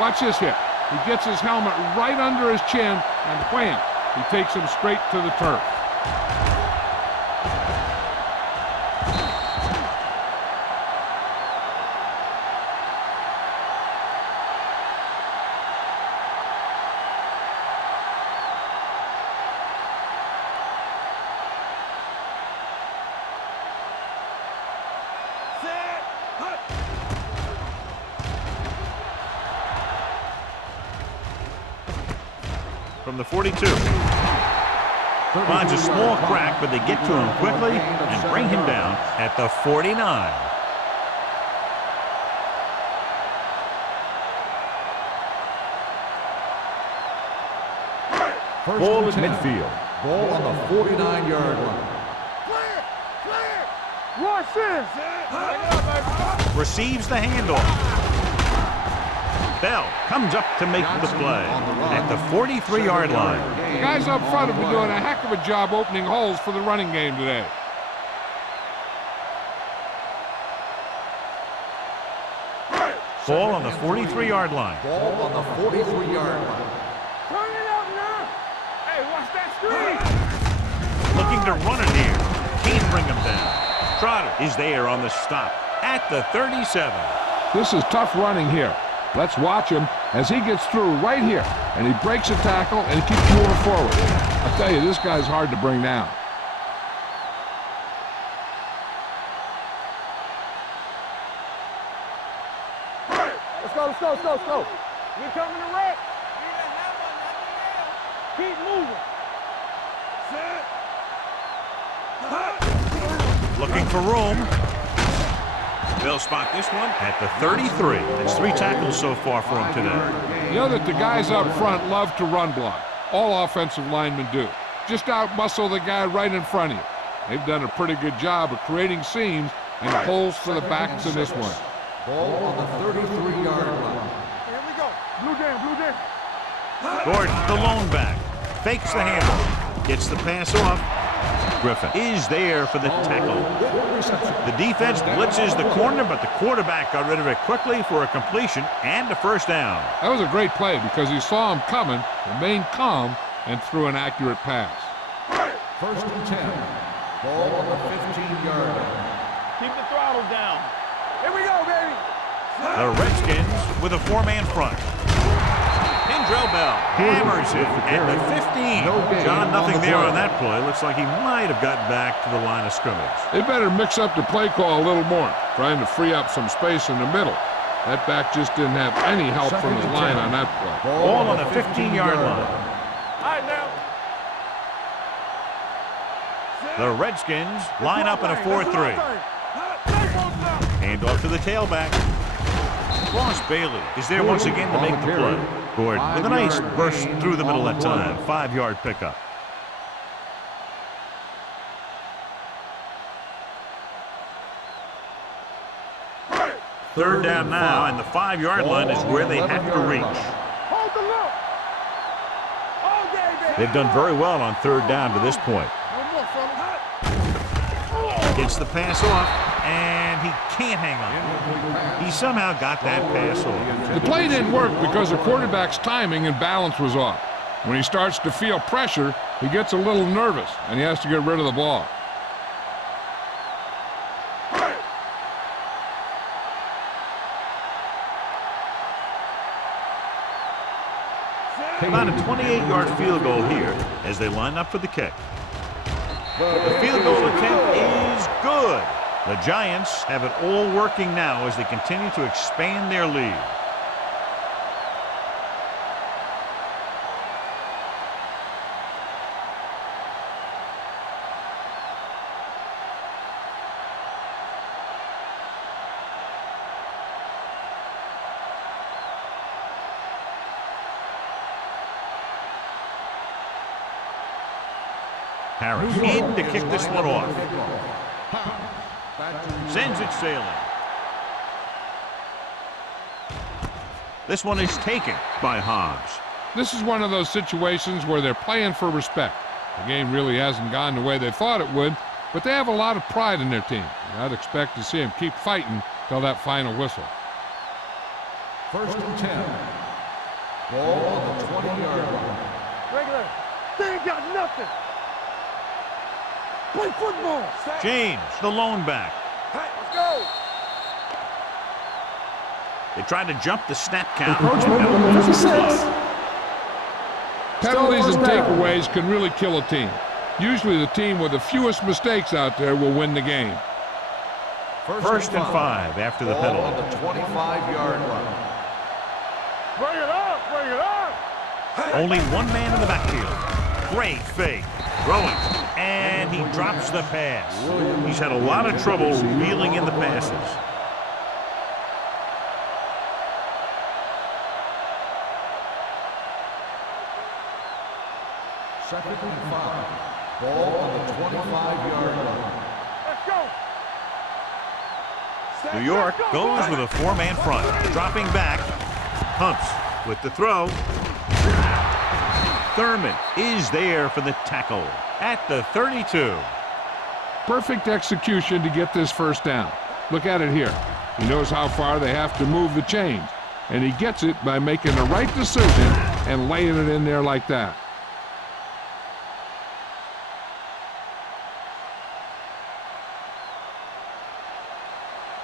Watch this here. He gets his helmet right under his chin, and wham, he takes him straight to the turf. From the 42. Finds a small crack, but they get to him quickly and bring him down at the 49. Ball at midfield. Ball on the 49-yard line. Clear. Clear. Watch this. Bring it up, baby. Receives the handoff. Bell comes up to make the play at the 43-yard line. The guys up front have been doing a heck of a job opening holes for the running game today. Ball on the 43-yard line. Ball on the 43-yard line. Turn it up now. Hey, watch that screen. Looking to run it here. Can't bring him down. Trotter is there on the stop at the 37. This is tough running here. Let's watch him as he gets through right here, and he breaks a tackle and keeps moving forward. I tell you, this guy's hard to bring down. Let's go, let's go, let's go, let's go. We coming to wreck. Keep moving. Looking for room. They'll spot this one at the 33. That's 3 tackles so far for him today. You know that the guys up front love to run block. All offensive linemen do. Just out-muscle the guy right in front of you. They've done a pretty good job of creating seams and holes for the backs in this one. Ball on the 33-yard line. Here we go. Blue jam, blue jam. Gordon, the lone back. Fakes the handle. Gets the pass off. Griffin is there for the tackle. The defense blitzes the corner, but the quarterback got rid of it quickly for a completion and a first down. That was a great play because he saw him coming, remained calm, and threw an accurate pass. First and 10. Ball on the 15-yard line. Keep the throttle down. Here we go, baby. The Redskins with a four-man front. Pendrell Bell hammers it at the 15. John, nothing there on that play. Looks like he might have gotten back to the line of scrimmage. They better mix up the play call a little more, trying to free up some space in the middle. That back just didn't have any help from his line on that play. Ball on the 15-yard line. All right, now. The Redskins line up in a 4-3. Hand off to the tailback. Ross Bailey is there once again to make the play. Gordon with a nice burst through the middle that time. 5-yard pickup. Third down now, and the 5-yard line is where they have to reach. Hold the look. All day, baby. They've done very well on third down to this point. One more, fella. Gets the pass off, and he can't hang on. He somehow got that pass off. The play didn't work because the quarterback's timing and balance was off. When he starts to feel pressure, he gets a little nervous, and he has to get rid of the ball. About a 28-yard field goal here as they line up for the kick. The field goal attempt is good. The Giants have it all working now as they continue to expand their lead. Harris in to kick this one off. Sends it sailing. This one is taken by Hobbs. This is one of those situations where they're playing for respect. The game really hasn't gone the way they thought it would, but they have a lot of pride in their team. And I'd expect to see them keep fighting till that final whistle. First and 10. Ball on the 20-yard line. Regular. They ain't got nothing. Play football. James, the lone back. Hey, let's go. They tried to jump the snap count. Penalties and takeaways can really kill a team. Usually the team with the fewest mistakes out there will win the game. First and 5 after the Ball penalty. on the 25-yard line. Bring it up, bring it up. Only one man in the backfield. Great fake. Throwing. And he drops the pass. He's had a lot of trouble reeling in the passes. Second and 5. Ball on the 25-yard line. Let's go. New York goes with a four-man front. Dropping back. Pumps with the throw. Thurman is there for the tackle at the 32. Perfect execution to get this first down. Look at it here. He knows how far they have to move the chains, and he gets it by making the right decision and laying it in there like that.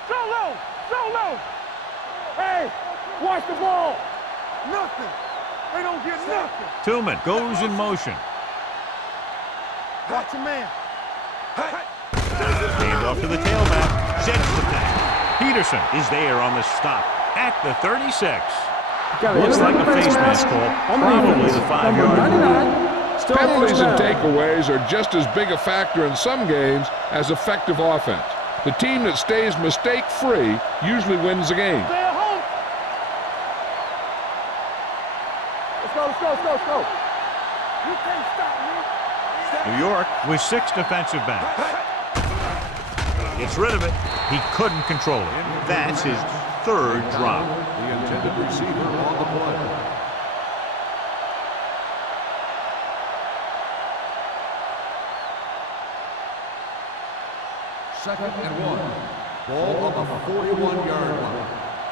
So low, so low. Hey, watch the ball. Nothing. They don't get nothing. Tillman goes in motion. Watch a man. Hand off to the tailback. Sends the pass. Peterson is there on the stop at the 36. Looks like a face mask call. Probably the 5-yard line. Penalties and takeaways are just as big a factor in some games as effective offense. The team that stays mistake-free usually wins the game. Stay at home. Let's go, let's go, let's go, let's go. You can't stop me. New York with 6 defensive backs. Gets rid of it. He couldn't control it. That's his 3rd drop. The intended receiver on the play. 2nd and 1. Ball on the 41-yard line.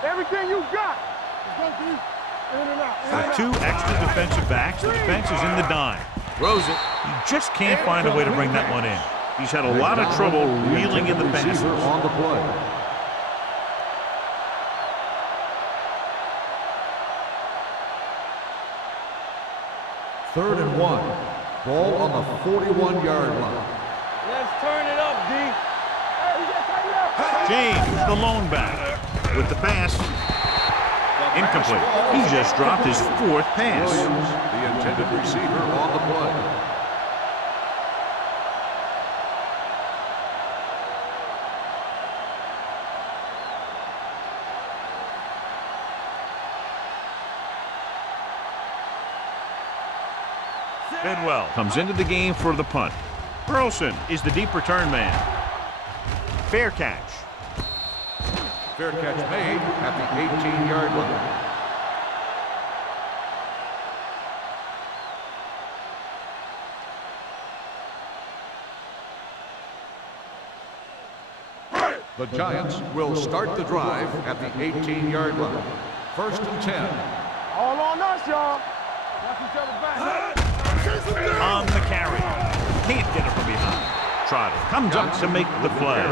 Everything you got. Let's go, D. In and out. With 2 extra defensive backs, the defense is in the dime. Throws it. He just can't find a way to bring that one in. He's had a lot of trouble reeling in the passes. On the play. Third and 1. Ball on the 41-yard line. Let's turn it up, D. Hey, we got tighten up. James, the lone back, with the pass. Incomplete. He just dropped his 4th pass. Williams, the intended receiver, on the play. Bedwell comes into the game for the punt. Burleson is the deep return man. Fair catch. Fair catch made at the 18-yard line. The Giants will start the drive at the 18-yard line. 1st and 10. All on us, y'all. Watch each other back. On the carry. Can't get it from behind. Trotter comes up to make the play.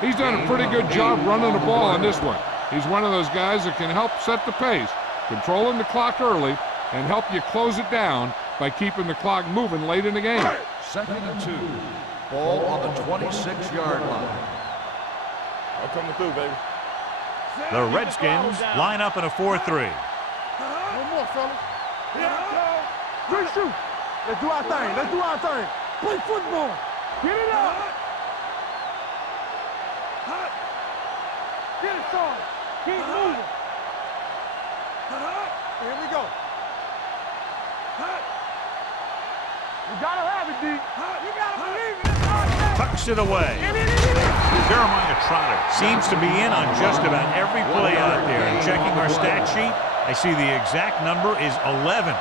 He's done a pretty good job running the ball on this one. He's one of those guys that can help set the pace, controlling the clock early, and help you close it down by keeping the clock moving late in the game. 2nd and 2. Ball on the 26-yard line. I'm coming through, baby. The Redskins line up in a 4-3. One more, fellas. Good shoot. Let's do our thing. Let's do our thing. Play football. Get it up. Get it started. Keep moving. Here we go. You gotta have it, D. You gotta believe it. Tucks it away. Jeremiah Trotter seems to be in on just about every play out there. And checking our stat sheet, I see the exact number is 11.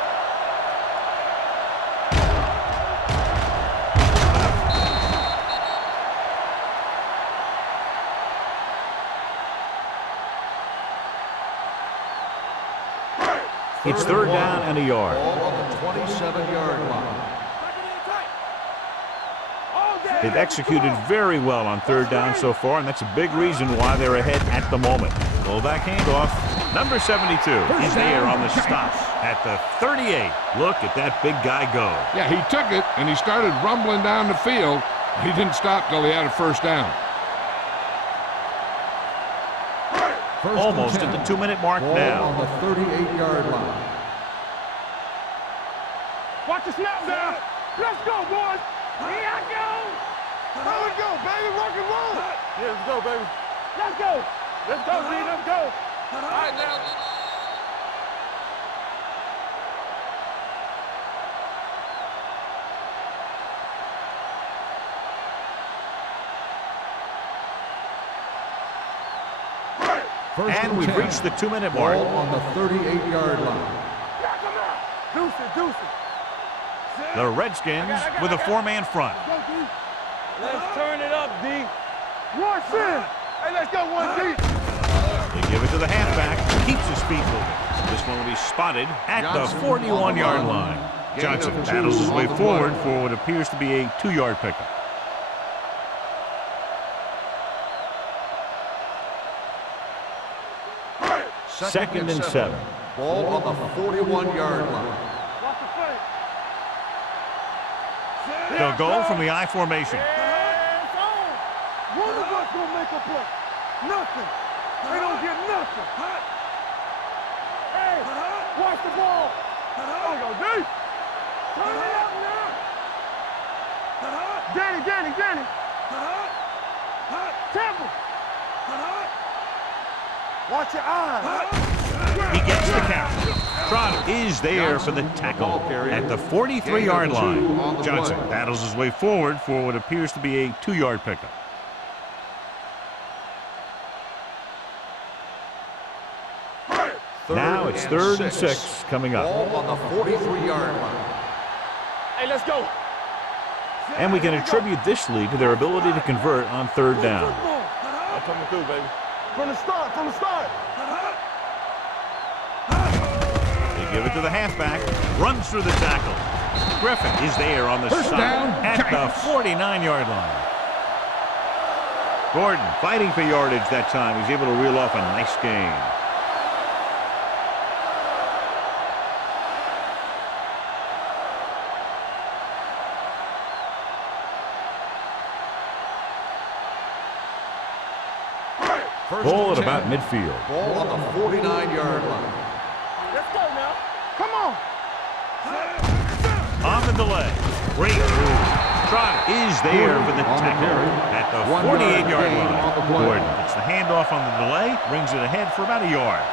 It's 3rd down and a yard. Ball on the 27-yard line. They've executed very well on 3rd down so far, and that's a big reason why they're ahead at the moment. Fullback handoff. Number 72 is there on the stop at the 38. Look at that big guy go. Yeah, he took it, and he started rumbling down the field. He didn't stop till he had a 1st down. Almost at the 2-minute mark Ball now. on the 38-yard line. Watch the snap down. Let's go, boys. Here I go. Here we go, baby. Rock and roll. Yeah, let's go, baby. Let's go. Let's go, D. Let's go. All right, now. And we've reached the 2-minute mark. Ball on the 38-yard line. Deuce it, deuce it. The Redskins with a 4-man front. Let's turn it up, D. One sin. Hey, let's go, one D. They give it to the halfback. Keeps his feet moving. This one will be spotted at the 41-yard line. Johnson battles his way forward for what appears to be a 2-yard pickup. Second and 7. Ball on the 41-yard line. Watch the play. They'll go from the I formation. Hands on. One of us gonna make a play. Nothing. They don't get nothing. Hey, watch the ball. There we go, D. Turn it up now. Danny. Temple. Watch your eyes. He gets the count. Trotter is there for the tackle at the 43-yard line. Johnson battles his way forward for what appears to be a 2-yard pickup. Now it's 3rd and 6 coming up. Ball on the 43-yard line. Hey, let's go. And we can attribute this lead to their ability to convert on third down. I'm coming through, baby. From the start, from the start. They give it to the halfback. Runs through the tackle. Griffin is there on the First side down, at Giants. the 49-yard line. Gordon fighting for yardage that time. He's able to reel off a nice gain. Ball at about midfield. Ball on the 49-yard line. Let's go now. Come on. On the delay. Great move. Trot is there for the tackle at the 48-yard line. Gordon gets the handoff on the delay, brings it ahead for about a yard.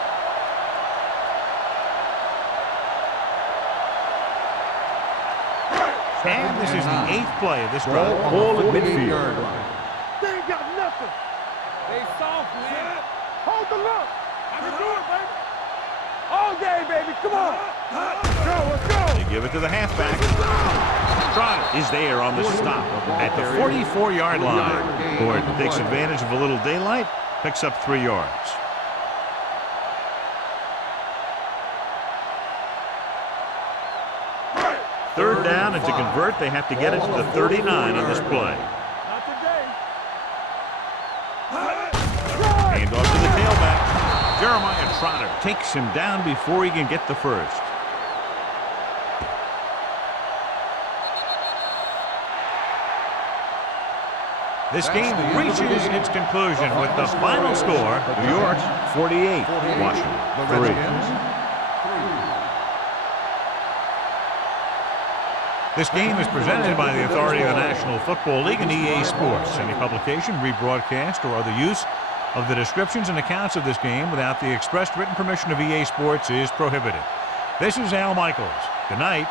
And this is the 8th play of this drive. Ball at midfield. They ain't got nothing. They soft, man. Hold the look. I can do it, baby. All day, baby. Come on. Let's go, let's go. They give it to the halfback. Trotter is there on the stop at the 44-yard line. Gordon takes advantage of a little daylight, picks up 3 yards. Third down, and to convert, they have to get it to the 39 on this play. Not today. Hand off to the tailback. Jeremiah Trotter takes him down before he can get the first. This game reaches its conclusion with the final score, New York 48, Washington 3. This game is presented by the authority of the National Football League and EA Sports. Any publication, rebroadcast, or other use of the descriptions and accounts of this game without the expressed written permission of EA Sports is prohibited. This is Al Michaels. Good night.